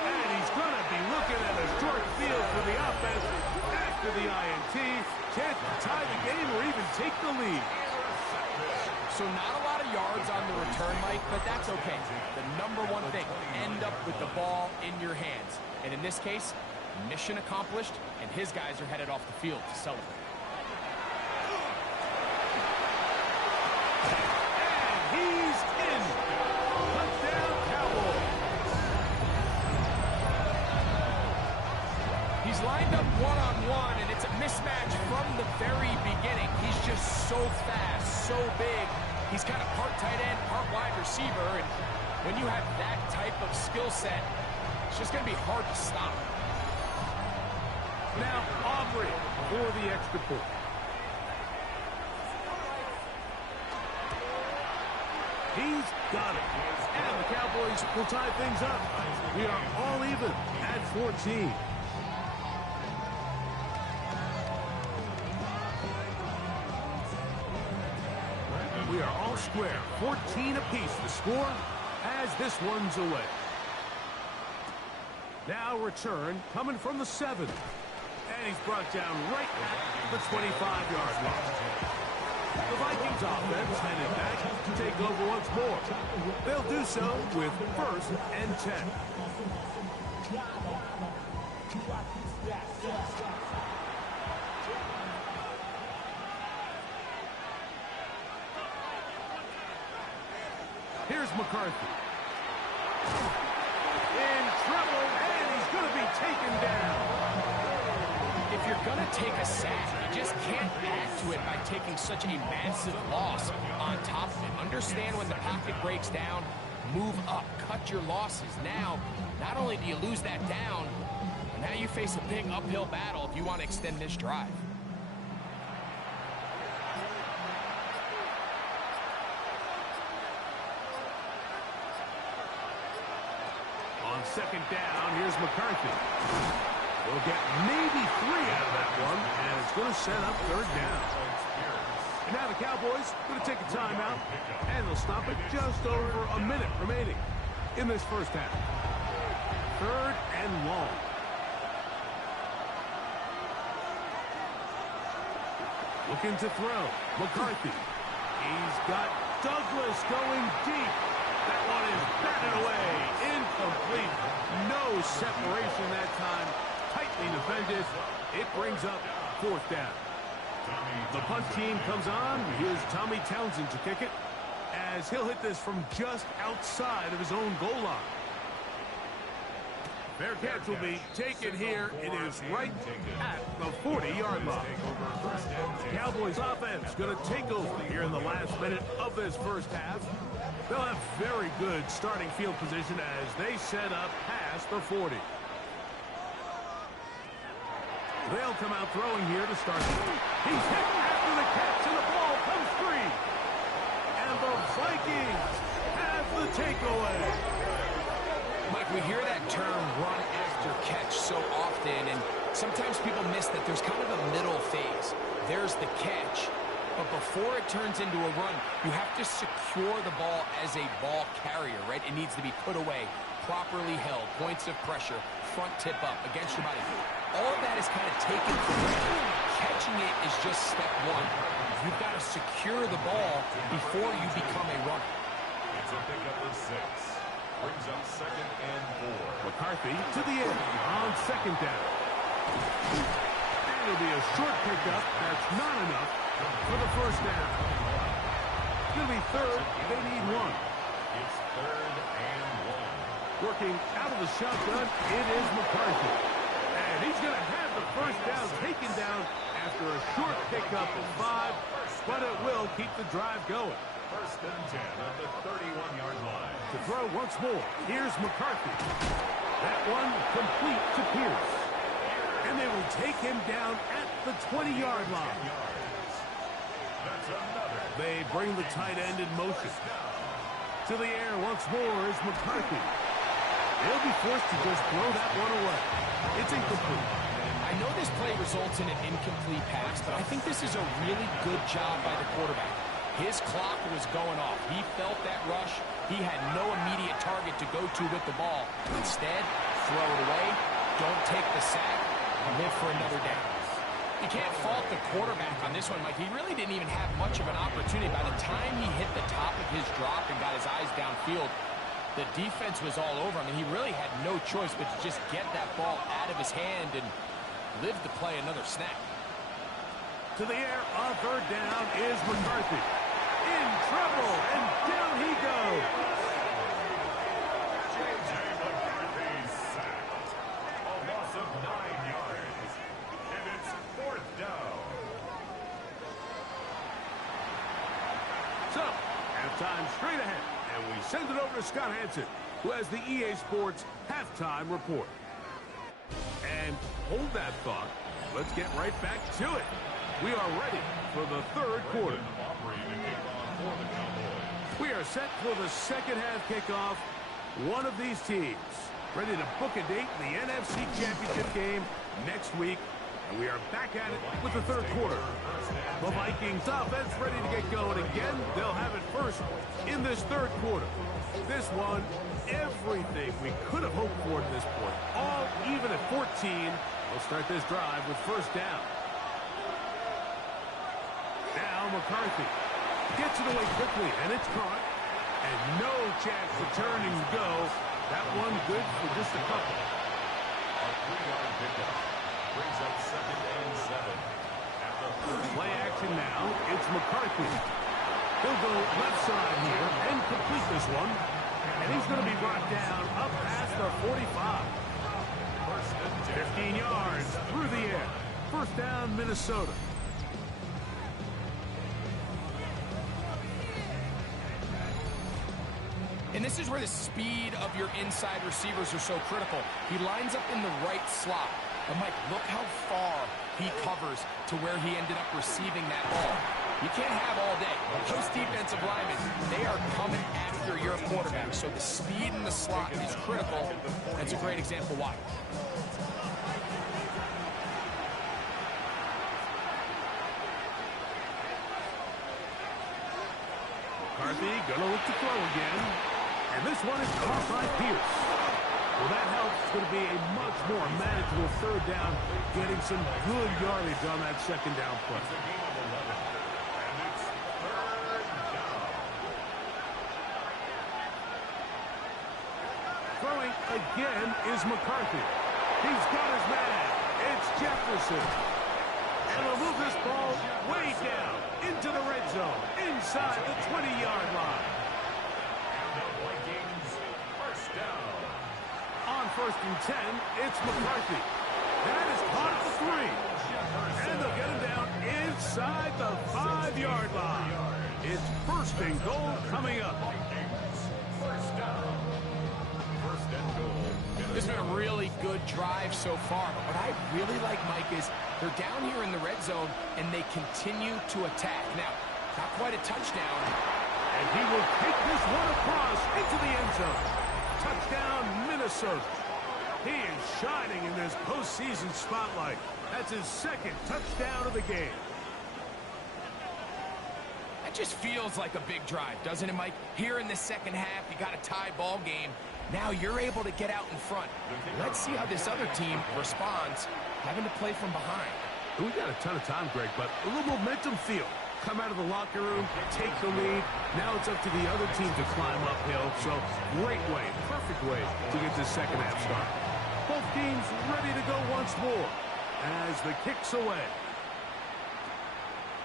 And he's going to be looking at a short field for the offense after the INT. Chance to tie the game or even take the lead. So not a lot of yards on the return, Mike, but that's okay. The number one thing, end up with the ball in your hands. And in this case, mission accomplished, and his guys are headed off the field to celebrate. And he's in. Touchdown, Cowboys. He's lined up one-on-one, and it's a mismatch from the very beginning. He's just so fast, so big. He's kind of part tight end, part wide receiver, and when you have that type of skill set, it's just going to be hard to stop. Now Aubrey for the extra point. He's got it. And the Cowboys will tie things up. We are all even at 14. We are all square. 14 apiece the score as this one's away. Now return coming from the 7. And he's brought down right at the 25-yard line. The Vikings offense headed back to take over once more. They'll do so with 1st and 10. Here's McCarthy. In trouble, and he's going to be taken down. If you're going to take a sack, you just can't add to it by taking such a massive loss on top of it. Understand when the pocket breaks down, move up, cut your losses. Now, not only do you lose that down, but now you face a big uphill battle if you want to extend this drive. On 2nd down, here's McCarthy. We'll get maybe 3 out of that one, and it's going to set up 3rd down. And now the Cowboys going to take a timeout, and they'll stop it just over a minute remaining in this first half. 3rd and long. Looking to throw. McCarthy. He's got Douglas going deep. That one is batted away. Incomplete. No separation that time. Tightly defended. It brings up 4th down. The punt team comes on. Here's Tommy Townsend to kick it, as he'll hit this from just outside of his own goal line. Fair catch will be taken here. It is right at the 40-yard line. Cowboys offense going to take over here in the last minute of this first half. They'll have very good starting field position as they set up past the 40. They'll come out throwing here to start. He's hit after the catch, and the ball comes free. And the Vikings have the takeaway. Mike, we hear that term run after catch so often, and sometimes people miss that there's kind of a middle phase. There's the catch, but before it turns into a run, you have to secure the ball as a ball carrier, right? It needs to be put away, properly held, points of pressure, front tip up against your body. All of that is kind of taken for granted. Catching it is just step one. You've got to secure the ball before you become a runner. It's a pickup of 6. Brings up 2nd and 4. McCarthy to the end on 2nd down. And it'll be a short pickup. That's not enough for the 1st down. It'll be 3rd. They need 1. It's 3rd and 1. Working out of the shotgun, it is McCarthy. And he's going to have the 1st down taken down after a short pickup of 5, but it will keep the drive going. 1st and 10 at the 31-yard line. To throw once more, here's McCarthy. That one complete to Pierce. And they will take him down at the 20-yard line. That's another. They bring the tight end in motion. To the air once more is McCarthy. They'll be forced to just throw that one away. It's incomplete. I know this play results in an incomplete pass, but I think this is a really good job by the quarterback. His clock was going off. He felt that rush. He had no immediate target to go to with the ball. Instead, throw it away, don't take the sack, and live for another down. You can't fault the quarterback on this one, Mike. He really didn't even have much of an opportunity. By the time he hit the top of his drop and got his eyes downfield, the defense was all over him, and he really had no choice but to just get that ball out of his hand and live to play another snap. To the air on third down is McCarthy. In trouble, and down he goes. J.J. McCarthy sacked. A loss of 9 yards. And it's 4th down. So, halftime straight ahead, and we send it over to Scott Hansen, who has the EA Sports halftime report. And hold that thought. Let's get right back to it. We are ready for the third quarter. We are set for the second half kickoff. One of these teams ready to book a date in the NFC Championship game next week. And we are back at it with the third quarter. The Vikings offense ready to get going again. They'll have it first in this third quarter. This one, everything we could have hoped for at this point. All even at 14. We'll start this drive with first down. Now McCarthy gets it away quickly, and it's caught. And no chance to turn and go. That one good for just a couple. A 3-yard pickup brings up 2nd and 7. At the Play action now. It's McCarthy. He'll go left side here and complete this one. And he's going to be brought down up past the 45. 15 yards through the air. First down, Minnesota. And this is where the speed of your inside receivers are so critical. He lines up in the right slot. But, Mike, look how far he covers to where he ended up receiving that ball. You can't have all day. Those defensive linemen, they are coming after your quarterback. So the speed in the slot is critical. That's a great example why. McCarthy gonna look to throw again. And this one is caught by Pierce. Well, that helps. It's going to be a much more manageable third down, getting some good yardage on that second down play. Throwing again is McCarthy. He's got his man. It's Jefferson. And he'll move this ball way down into the red zone, inside the 20-yard line. On 1st and 10, it's McCarthy. That is caught at the 3. And they'll get him down inside the 5-yard line. It's 1st and goal coming up. This has been a really good drive so far. But what I really like, Mike, is they're down here in the red zone, and they continue to attack. Now, not quite a touchdown. And he will take this one across into the end zone. Touchdown, Minnesota. He is shining in this postseason spotlight. That's his 2nd touchdown of the game. That just feels like a big drive, doesn't it, Mike? Here in the second half, you got a tie ball game. Now you're able to get out in front. Let's see how this other team responds, having to play from behind. We got a ton of time, Greg, but a little momentum feel. Come out of the locker room, take the lead. Now it's up to the other team to climb uphill. So great way, perfect way to get this second half started. Both teams ready to go once more as the kick's away.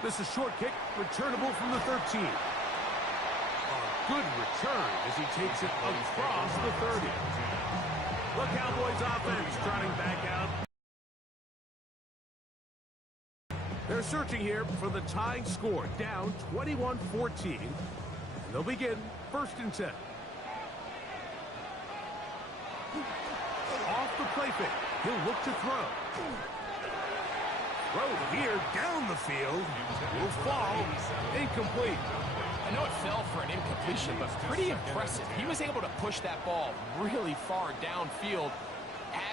This is short kick, returnable from the 13. A good return as he takes it across the 30. The Cowboys offense trotting back out. They're searching here for the tying score, down 21-14. And they'll begin 1st and 10. Off the play fake. He'll look to throw. Throw here down the field. Will fall. Incomplete. I know it fell for an incompletion, but pretty impressive. He was able to push that ball really far downfield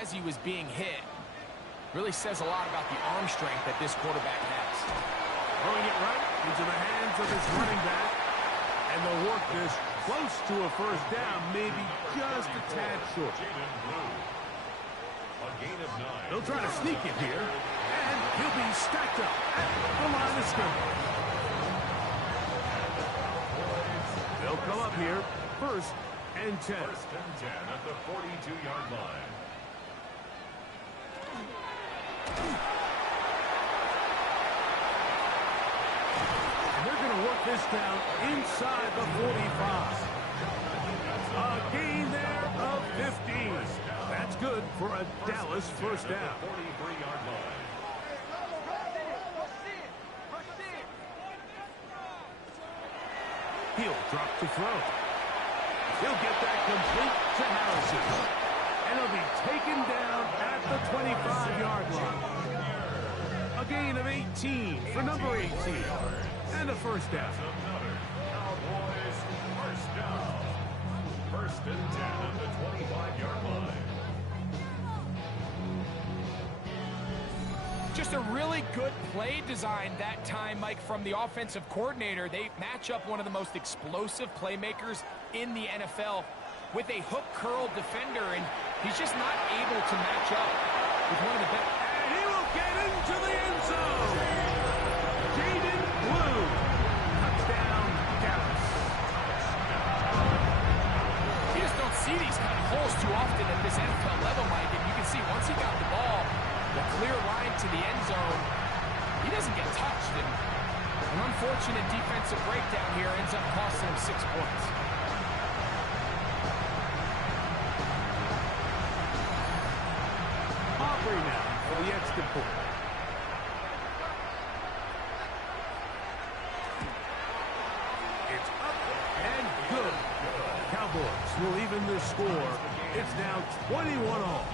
as he was being hit. Really says a lot about the arm strength that this quarterback has. Throwing it right into the hands hands of his running back. And they'll work this close to a first down, maybe just a tad short. They'll try to sneak it here, and he'll be stacked up at the line of scrimmage. They'll come up here, 1st and 10. 1st and 10 at the 42-yard line. And they're going to work this down inside the 45. A gain there of 15. That's good for a Dallas first down. 43-yard line. He'll drop to throw. He'll get that complete to Harrison. And he'll be taken down at the 25-yard line. A gain of 18 for number 18. And a first down. Cowboys first down. 1st and 10 at the 25-yard line. Just a really good play design that time, Mike, from the offensive coordinator. They match up one of the most explosive playmakers in the NFL with a hook curl defender, and he's just not able to match up with one of the best. And he will get into the end zone. Jaden Blue. Touchdown, Dallas. You just don't see these kind of holes too often at this NFL level, Mike, and you can see once he got the ball, the clear line to the end zone, he doesn't get touched, and an unfortunate defensive breakdown here ends up costing him 6 points. Aubrey now for the extra point. It's up and good. Cowboys will even the score. It's now 21-all.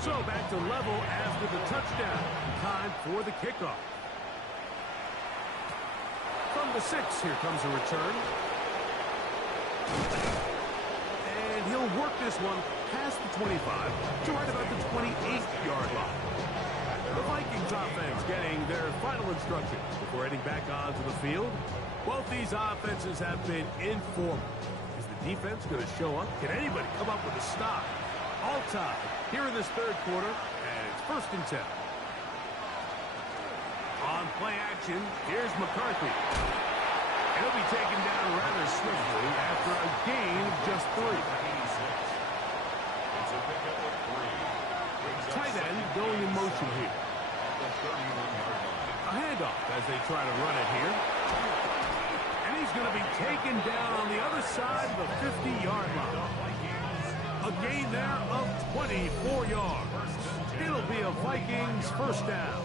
So back to level after the touchdown. Time for the kickoff. From the 6, here comes a return. And he'll work this one past the 25 to right about the 28-yard line. The Vikings offense getting their final instructions before heading back onto the field. Both these offenses have been informal. Is the defense going to show up? Can anybody come up with a stop? All tied here in this 3rd quarter, and it's 1st and 10. On play action, here's McCarthy. He'll be taken down rather swiftly after a gain of just 3. Tight end going in motion here. A handoff as they try to run it here. And he's going to be taken down on the other side of the 50-yard line. A gain there of 24 yards. It'll be a Vikings first down.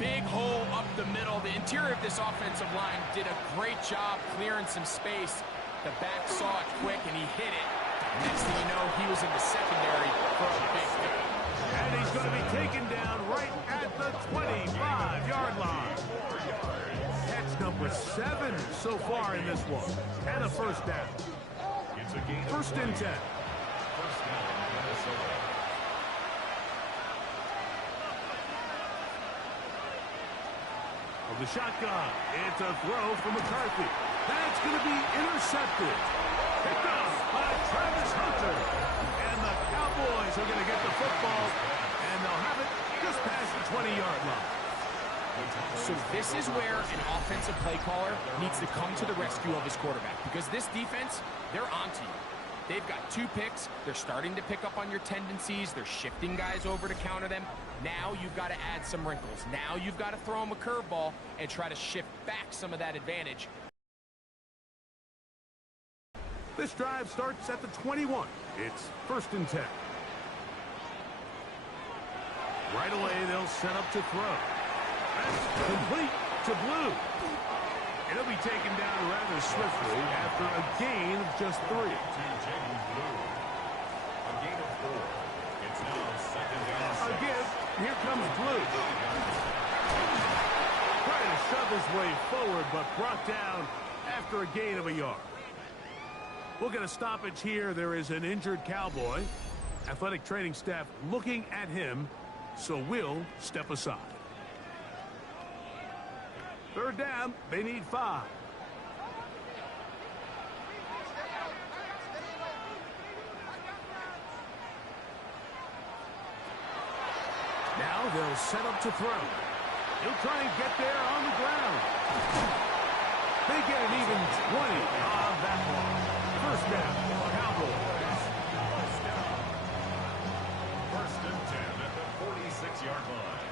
Big hole up the middle. The interior of this offensive line did a great job clearing some space. The back saw it quick, and he hit it. Next thing you know, he was in the secondary for a big hit. And he's going to be taken down right at the 25-yard line. Catch number 7 so far in this one. And a first down. 1st and 10. First down, Minnesota. Of the shotgun, it's a throw from McCarthy. That's going to be intercepted. Picked up by Travis Hunter. And the Cowboys are going to get the football, and they'll have it just past the 20-yard line. So this is where an offensive play caller needs to come to the rescue of his quarterback, because this defense, they're onto you. They've got 2 picks. They're starting to pick up on your tendencies. They're shifting guys over to counter them. Now you've got to add some wrinkles. Now you've got to throw them a curveball and try to shift back some of that advantage. This drive starts at the 21. It's 1st and 10. Right away, they'll set up to throw. That's complete to Blue. It'll be taken down rather swiftly after a gain of just 3. A gain of 4. It's now 2nd down. Again, here comes Blue. Trying to shove his way forward, but brought down after a gain of a yard. We'll get a stoppage here. There is an injured Cowboy. Athletic training staff looking at him, so will step aside. Third down, they need 5. Now they'll set up to throw. He'll try and get there on the ground. They get an even 20 on that one. First down, Cowboys. First and 10 at the 46-yard line.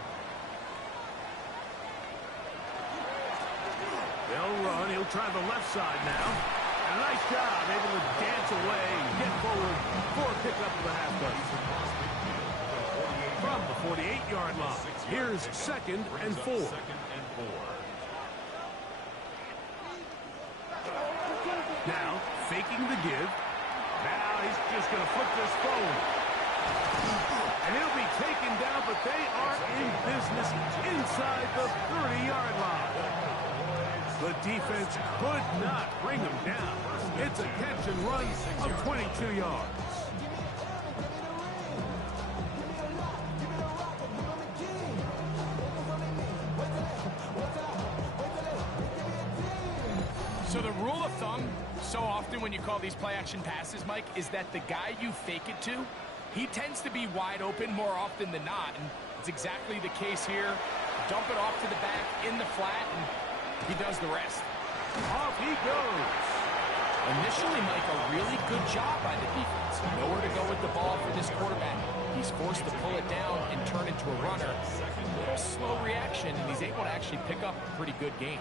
They'll run. He'll try the left side now. And a nice job, able to dance away and get forward for a pickup of the halfback. From the 48-yard line, here's 2nd and 4. Now, faking the give. Now he's just going to flip this forward. And he'll be taken down, but they are in business inside the 30-yard line. The defense could not bring him down. It's a catch and run of 22 yards. So the rule of thumb, so often when you call these play-action passes, Mike, is that the guy you fake it to, he tends to be wide open more often than not, and it's exactly the case here. Dump it off to the back in the flat, and he does the rest. Off he goes. Initially, Mike, a really good job by the defense. Nowhere to go with the ball for this quarterback. He's forced to pull it down and turn into a runner. A little slow reaction, and he's able to actually pick up a pretty good game.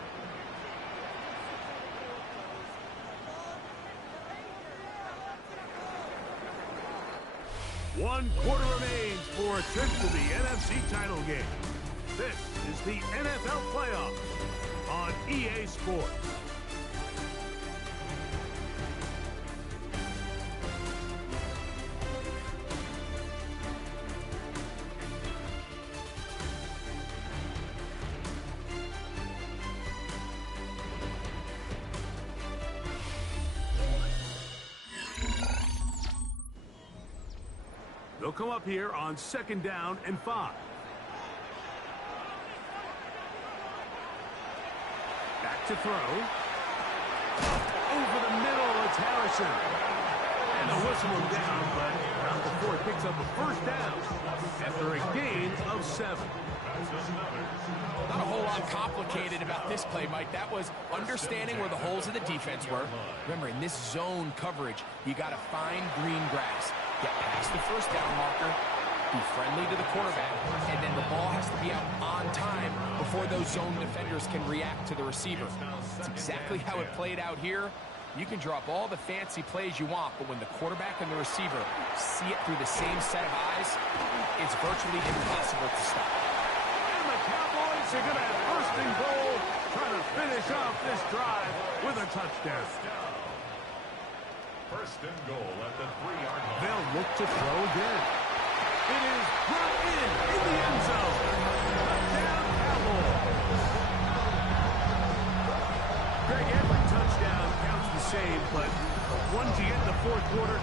One quarter remains for a trip to the NFC title game. This is the NFL playoffs on EA Sports. They'll come up here on 2nd down and 5. Back to throw. Over the middle, it's Harrison. And the whistle him down, but not before he picks up a first down after a gain of 7. Not a whole lot complicated about this play, Mike. That was understanding where the holes of the defense were. Remember, in this zone coverage, you got to find green grass. Get past the first down marker, be friendly to the quarterback, and then the ball has to be out on time before those zone defenders can react to the receiver. That's exactly how it played out here. You can draw up all the fancy plays you want, but when the quarterback and the receiver see it through the same set of eyes, it's virtually impossible to stop. And the Cowboys are going to have 1st and goal, trying to finish off this drive with a touchdown. 1st and goal at the 3-yard line. They'll look to throw again. It is brought in the end zone. Touchdown, Cowboys. Greg, every touchdown counts the same, but the ones you get in the 4th quarter,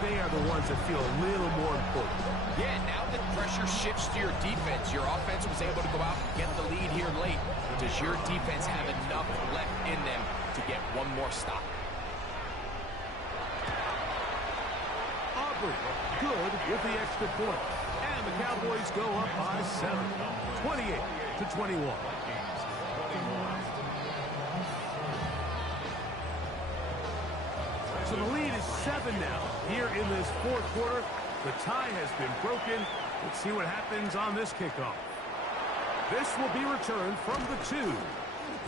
they are the ones that feel a little more important. Yeah, now that pressure shifts to your defense, your offense was able to go out and get the lead here late. Does your defense have enough left in them to get one more stop? Good with the extra point. And the Cowboys go up by 7, 28-21. So the lead is 7 now. Here in this 4th quarter, the tie has been broken. Let's see what happens on this kickoff. This will be returned from the 2.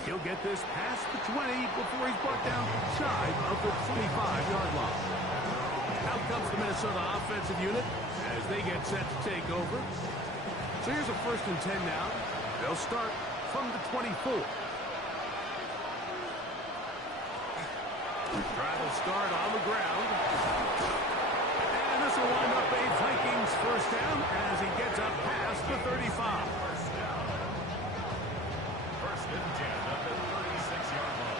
He'll get this past the 20 before he's brought down shy of the 25-yard line. Out comes the Minnesota offensive unit as they get set to take over. So here's a 1st and 10 now. They'll start from the 24. Drive will start on the ground. And this will wind up a Vikings 1st down as he gets up past the 35. 1st and 10 at the 36-yard line.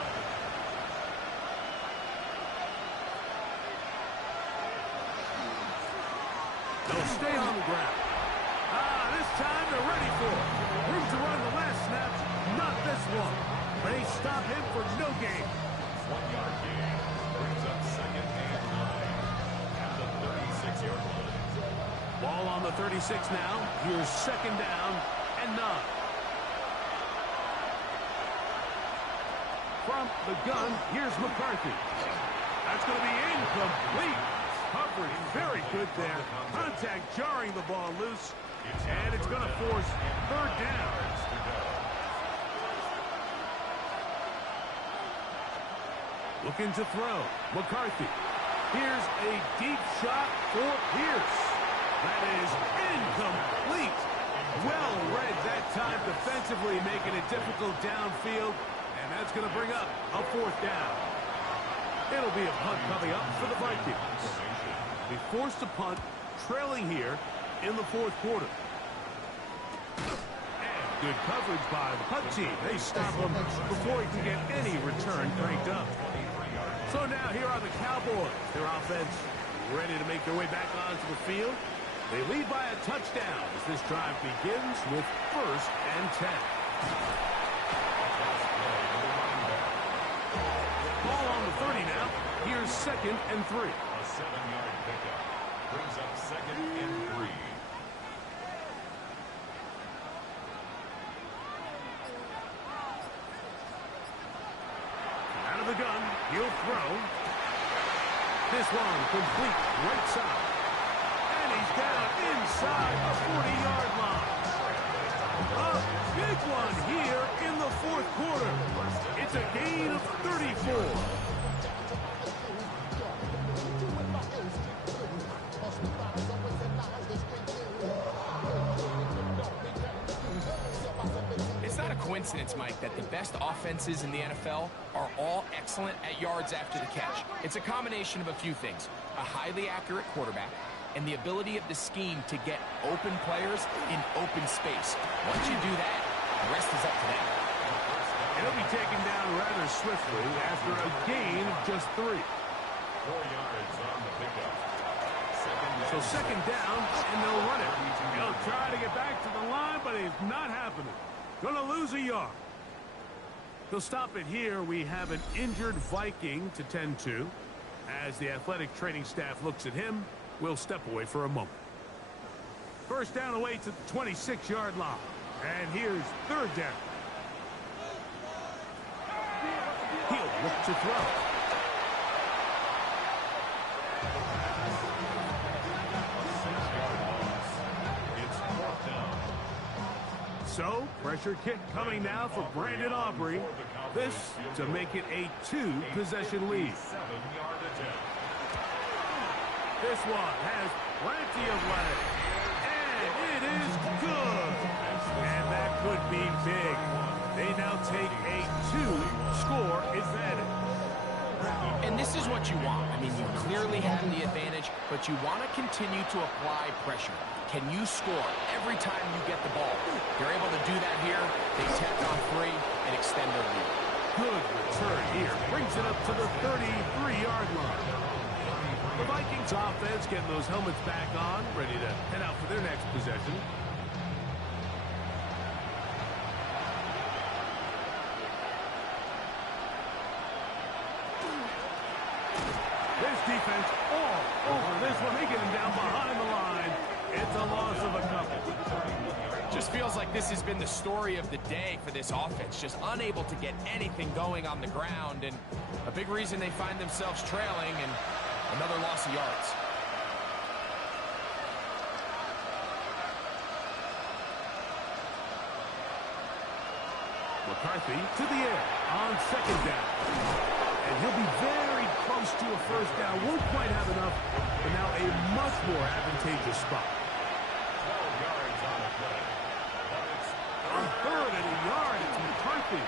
They'll stay on the ground. This time they're ready for it. Room to run the last snap. Not this one. They stop him for no gain. 1 yard gain brings up second and 9 at the 36-yard line. Ball on the 36 now. Here's second down and 9. From the gun, here's McCarthy. That's going to be incomplete. Coverage very good there. Contact jarring the ball loose. And it's going to force third down. Looking to throw. McCarthy. Here's a deep shot for Pierce. That is incomplete. Well read that time defensively, making it difficult downfield. And that's going to bring up a fourth down. It'll be a punt coming up for the Vikings. They forced a punt, trailing here in the fourth quarter. And good coverage by the punt team. They stop him before he can get any return cranked up. So now here are the Cowboys. Their offense ready to make their way back onto the field. They lead by a touchdown as this drive begins with 1st and 10. Ball on the 30 now. Here's 2nd and 3. A 7-yard pickup brings up 2nd and 3. Out of the gun, he'll throw. This one complete right side. And he's down inside the 40-yard line. A big one here in the fourth quarter. It's a gain of 34. It's not a coincidence, Mike, that the best offenses in the NFL are all excellent at yards after the catch. It's a combination of a few things. A highly accurate quarterback and the ability of the scheme to get open players in open space. Once you do that, the rest is up to them. It'll be taken down rather swiftly after a gain of just 3. 4 yards on the pickup. So second down, and they'll run it. They'll try to get back to the line, but it's not happening. Gonna lose a yard. They'll stop it here. We have an injured Viking to tend to. As the athletic training staff looks at him, we'll step away for a moment. First down away to the 26-yard line. And here's third down. He'll look to throw. So, pressure kick coming now for Brandon Aubrey. This to make it a 2-possession lead. This one has plenty of leg. And it is good. And that could be big. They now take a 2-score advantage. And this is what you want. I mean, you clearly have the advantage, but you want to continue to apply pressure. Can you score every time you get the ball? You're able to do that here. They tack on 3 and extend their lead. Good return here. Brings it up to the 33-yard line. The Vikings offense getting those helmets back on, ready to head out for their next possession. This defense all over this one. They get him down behind the line. It's a loss of a couple. Just feels like this has been the story of the day for this offense. Just unable to get anything going on the ground. And a big reason they find themselves trailing and another loss of yards. McCarthy to the air on second down. And he'll be very close to a first down. Won't quite have enough, but now a much more advantageous spot. 12 yards on the play. On third and a yard, it's McCarthy.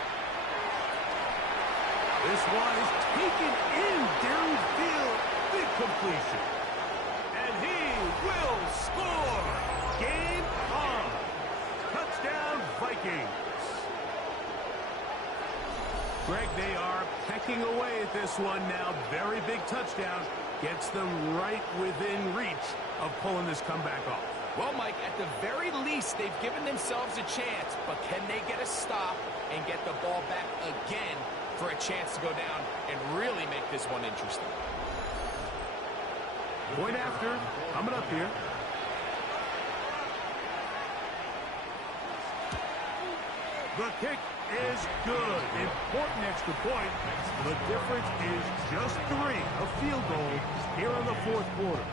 This one is taken in downfield. Big completion. And he will score. Game on. Touchdown, Vikings. Greg, they are pecking away at this one now. Very big touchdown. gets them right within reach of pulling this comeback off. Well, Mike, at the very least, they've given themselves a chance, but can they get a stop and get the ball back again for a chance to go down and really make this one interesting? Point after, coming up here. The kick is good. Important extra point. The difference is just 3, a field goal here in the fourth quarter.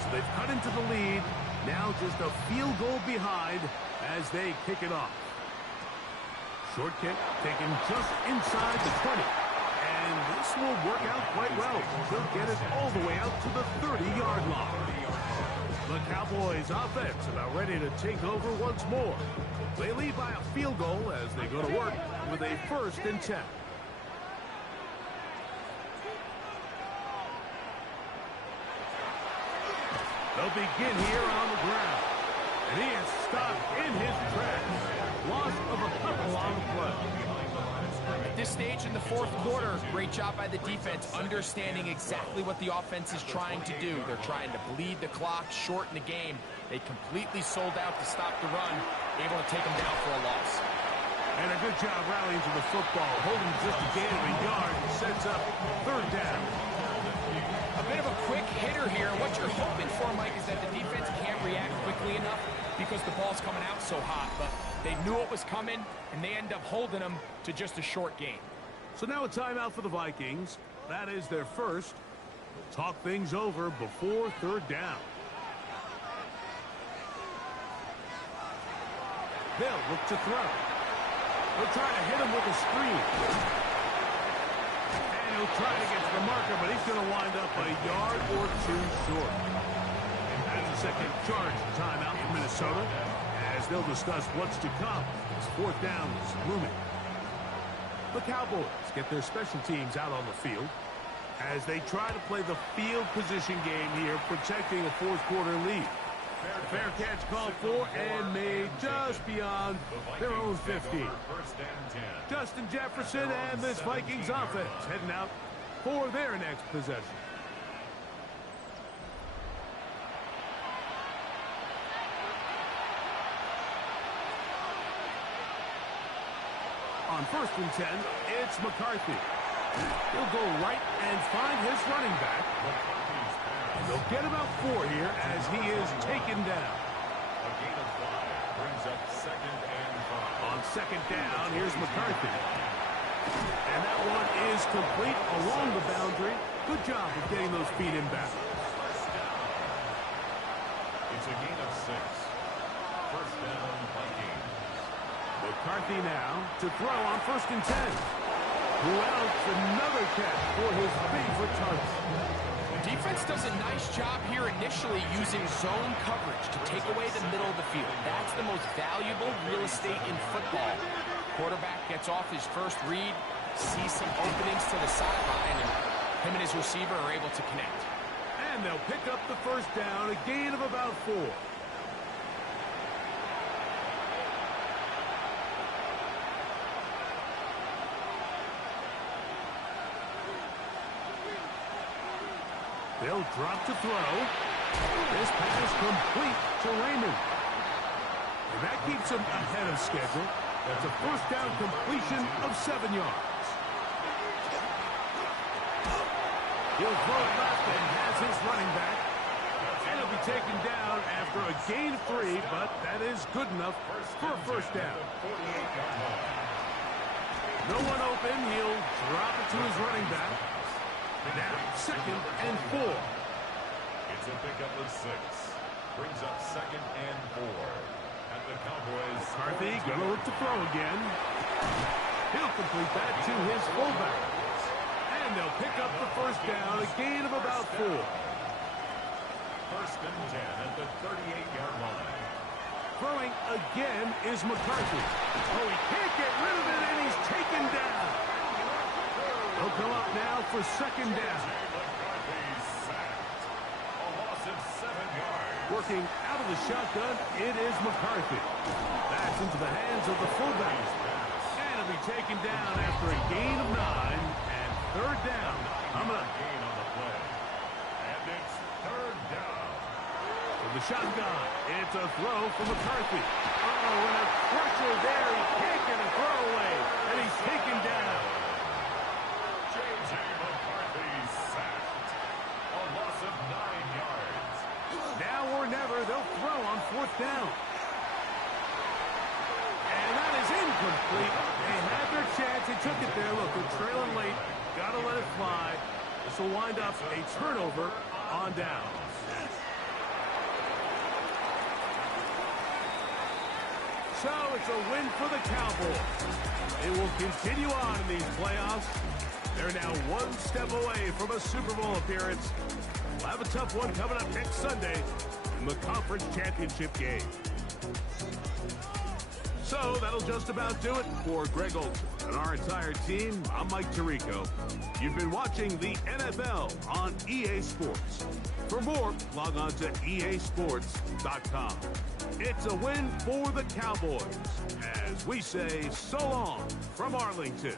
So they've cut into the lead. Now just a field goal behind as they kick it off. Short kick taken just inside the 20. And this will work out quite well. They'll get it all the way out to the 30-yard line. The Cowboys offense about ready to take over once more. They lead by a field goal as they go to work with a 1st and 10. They'll begin here on the ground. And he is stopped in his tracks. Loss of a couple on the play. At this stage in the fourth quarter, great job by the defense, understanding exactly what the offense is trying to do. They're trying to bleed the clock, shorten the game. They completely sold out to stop the run, able to take them down for a loss. And a good job rallying to the football, holding just a gain of a yard, and sets up 3rd down. A bit of a quick hitter here. What you're hoping for, Mike, is that the defense can't react quickly enough because the ball's coming out so hot. But they knew it was coming, and they end up holding them to just a short gain. So now a timeout for the Vikings. That is their first. They'll talk things over before 3rd down. They'll look to throw. They'll try to hit him with a screen. And he'll try to get to the marker, but he's going to wind up a yard or 2 short. That's the second charge timeout for Minnesota, as they'll discuss what's to come as 4th down is looming. The Cowboys get their special teams out on the field as they try to play the field position game here, protecting a fourth quarter lead. Fair catch called for and made just beyond their own 50. Justin Jefferson and this Vikings offense heading out for their next possession. On 1st and 10, it's McCarthy. He'll go right and find his running back. And they'll get about 4 here as he is taken down. A gain of 5 brings up 2nd and 5. On 2nd down, here's McCarthy. And that one is complete along the boundary. Good job of getting those feet in back. It's a gain of 6. 1st down, Vikings. McCarthy now to throw on 1st and 10. Who else? Another catch for his favorite target. The defense does a nice job here initially using zone coverage to take away the middle of the field. That's the most valuable real estate in football. Quarterback gets off his first read, sees some openings to the sideline, and him and his receiver are able to connect. And they'll pick up the 1st down, a gain of about 4. They'll drop to throw. This pass complete to Raymond. And that keeps him ahead of schedule. That's a 1st down completion of 7 yards. He'll throw it left and has his running back. And he'll be taken down after a gain of 3, but that is good enough for a 1st down. No one open. He'll drop it to his running back. Now 2nd and 4. It's a pickup of 6. Brings up 2nd and 4. At the Cowboys. McCarthy going to look to throw again. He'll complete that to his fullback. And they'll pick up the 1st down, a gain of about 4. 1st and 10 at the 38-yard line. Throwing again is McCarthy. Oh, he can't get rid of it, and he's taken down. He'll come up now for 2nd down. Working out of the shotgun, it is McCarthy. That's into the hands of the fullback. And it'll be taken down after a gain of 9 and third down. Gain on the play. And it's third down. From the shotgun, it's a throw from McCarthy. Oh, and a crusher there. He can't get a throw away, and he's taken down. J.J. McCarthy sacked. A loss of 9 yards. Now or never, they'll throw on fourth down. And that is incomplete. They had their chance. They took it there. Look, they're trailing late. Got to let it fly. This will wind up a turnover on downs. So it's a win for the Cowboys. They will continue on in these playoffs. They're now one step away from a Super Bowl appearance. We'll have a tough one coming up next Sunday in the conference championship game. So that'll just about do it for Greg Olson and our entire team. I'm Mike Tirico. You've been watching the NFL on EA Sports. For more, log on to easports.com. It's a win for the Cowboys as we say so long from Arlington.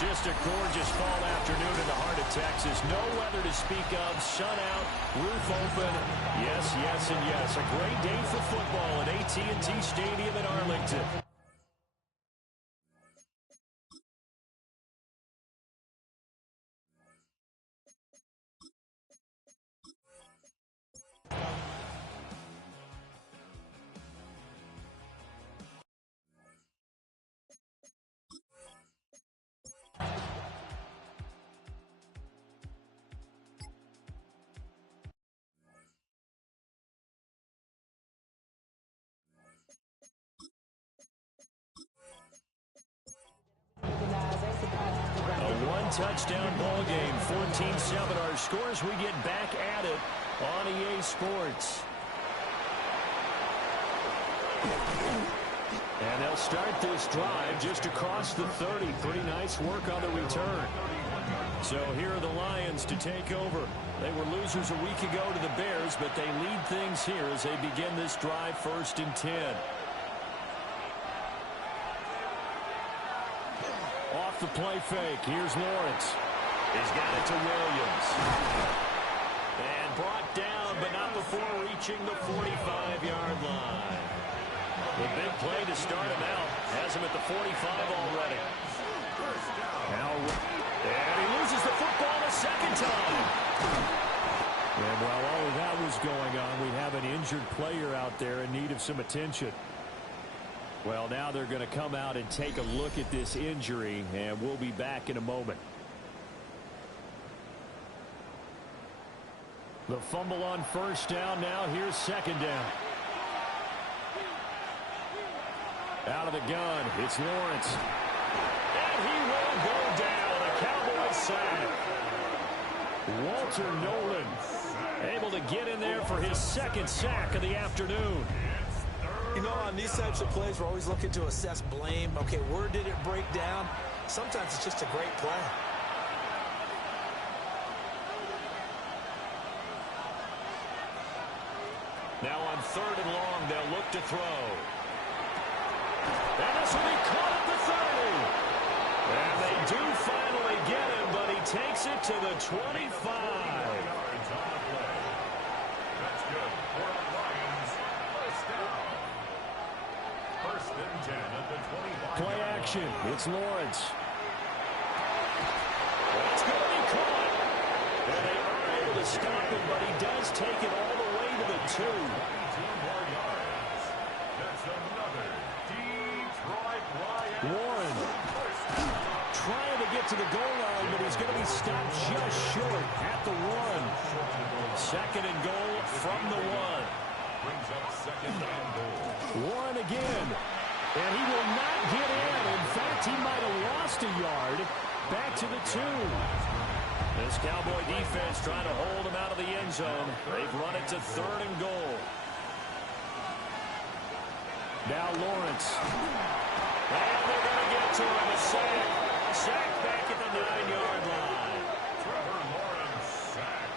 Just a gorgeous fall afternoon in the heart of Texas. No weather to speak of. Sun out, roof open. Yes, yes, and yes. A great day for football at AT&T Stadium in Arlington. A one-touchdown ball game, 14-7 our scores. We get back at it on EA Sports. And they'll start this drive just across the 30. Pretty nice work on the return. So here are the Lions to take over. They were losers a week ago to the Bears, but they lead things here as they begin this drive, 1st and 10. Off the play fake. Here's Lawrence. He's got it to Williams. And brought down, but not before reaching the 45-yard line. The big play to start him out. Has him at the 45 already. And he loses the football a second time. And while all of that was going on, we have an injured player out there in need of some attention. Well, now they're going to come out and take a look at this injury, and we'll be back in a moment. The fumble on 1st down. Now here's 2nd down. Out of the gun, it's Lawrence. And he will go down. A Cowboy sack. Walter Nolan able to get in there for his 2nd sack of the afternoon. You know, on these types of plays, we're always looking to assess blame. Okay, where did it break down? Sometimes it's just a great play. Now on 3rd and long, they'll look to throw. And this will be caught at the 30. And they do finally get him, but he takes it to the 25. That's good for the Lions. 1st down. 1st and 10 at the 25. Play action. It's Lawrence. That's going to be caught. And they are able to stop him, but he does take it all the way to the 2. 22 more yards. That's another Detroit Lions. Warren trying to get to the goal line, but he's going to be stopped just short at the 1. 2nd and goal from the 1. Brings up 2nd and goal. Warren again. And he will not get in. In fact, he might have lost a yard. Back to the 2. This Cowboy defense trying to hold him out of the end zone. They've run it to 3rd and goal. Now Lawrence. And they're going to get to him. A sack. Sack back at the 9-yard line. Trevor Lawrence sacked.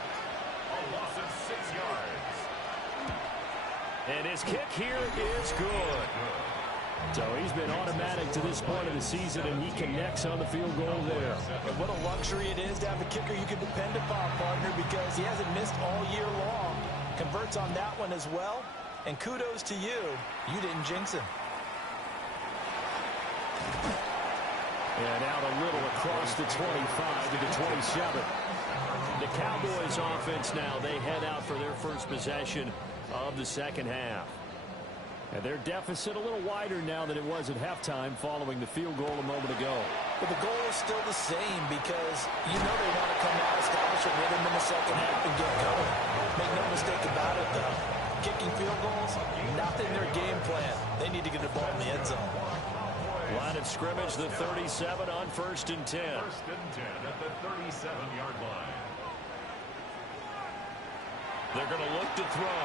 A loss of 6 yards. And his kick here is good. So he's been automatic to this point of the season, and he connects on the field goal there. And what a luxury it is to have a kicker you can depend upon, partner, because he hasn't missed all year long. Converts on that one as well. And kudos to you. You didn't jinx him. And out a little across the 25 to the 27. The Cowboys offense now, they head out for their first possession of the 2nd half. And their deficit a little wider now than it was at halftime following the field goal a moment ago. But the goal is still the same because you know they want to come out, establish a rhythm in the 2nd half and get going. Make no mistake about it, though. Kicking field goals, not in their game plan. They need to get the ball in the end zone. Line of scrimmage, the 37 on 1st and 10. 1st and 10 at the 37-yard line. They're going to look to throw.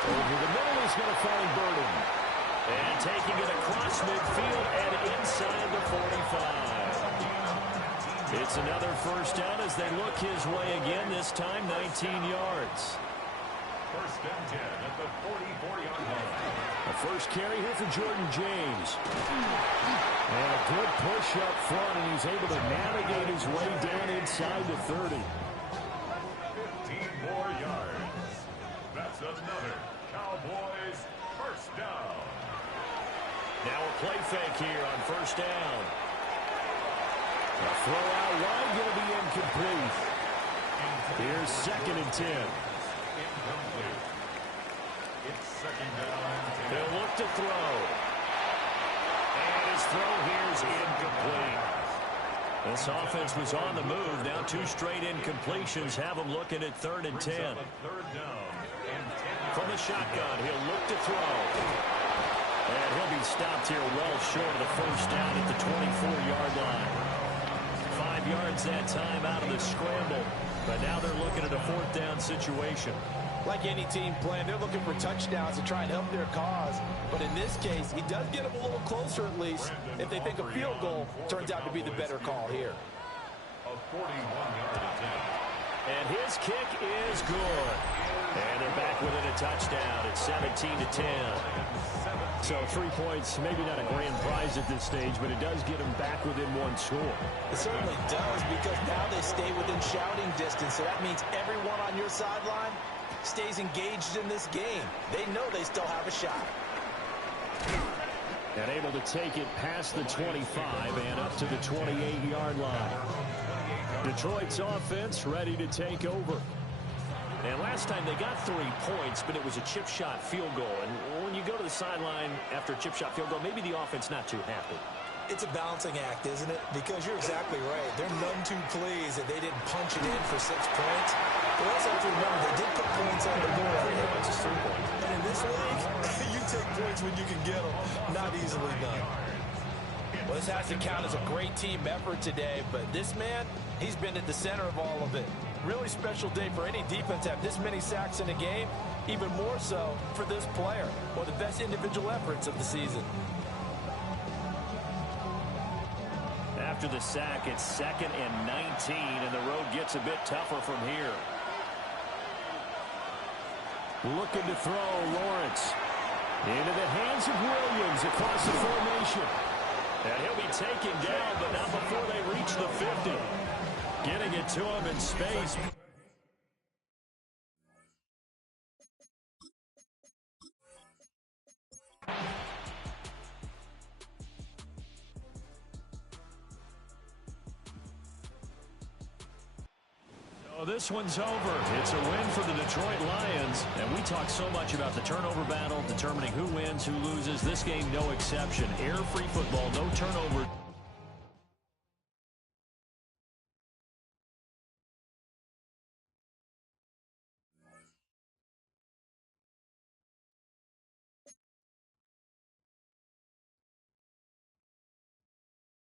Over the middle, he's going to find Burden. And taking it across midfield and inside the 45. It's another 1st down as they look his way again, this time 19 yards. First and 10 at the 44-yard line. A first carry here for Jordan James. And a good push up front, and he's able to navigate his way down inside the 30. 15 more yards. That's another Cowboys first down. Now a play fake here on first down. A throw out wide, going to be incomplete. Here's second and 10. Incomplete. It's second down and 10. He'll look to throw. And his throw here is incomplete. This offense was on the move. Now two straight incompletions have him looking at third and 10. Third down and 10. From the shotgun, he'll look to throw. And he'll be stopped here well short of the first down at the 24-yard line. 5 yards that time out of the scramble. But now they're looking at a fourth down situation. Like any team playing, they're looking for touchdowns to try and help their cause. But in this case, he does get them a little closer at least. If they think a field goal turns out to be the better call here. A 41-yard attempt. And his kick is good. And they're back within a touchdown at 17-10. So 3 points, maybe not a grand prize at this stage, but it does get them back within one score. It certainly does, because now they stay within shouting distance. So that means everyone on your sideline stays engaged in this game. They know they still have a shot. And able to take it past the 25 and up to the 28-yard line. Detroit's offense ready to take over. And last time they got 3 points, but it was a chip shot field goal. And when you go to the sideline after a chip shot field goal, maybe the offense not too happy. It's a balancing act, isn't it? Because you're exactly right. They're none too pleased that they didn't punch it in for 6 points. But also have to remember, they did put points on the board. 3 points is 3 points. And in this league, you take points when you can get them. Not easily done. Well, this has to count as a great team effort today, but this man, he's been at the center of all of it. Really special day for any defense to have this many sacks in a game, even more so for this player. One of the best individual efforts of the season. After the sack, it's 2nd and 19, and the road gets a bit tougher from here. Looking to throw, Lawrence. Into the hands of Williams across the formation. And he'll be taken down, but not before they reach the 50. Getting it to him in space. So this one's over. It's a win for the Detroit Lions. And we talk so much about the turnover battle, determining who wins, who loses. This game, no exception. Error-free football, no turnover.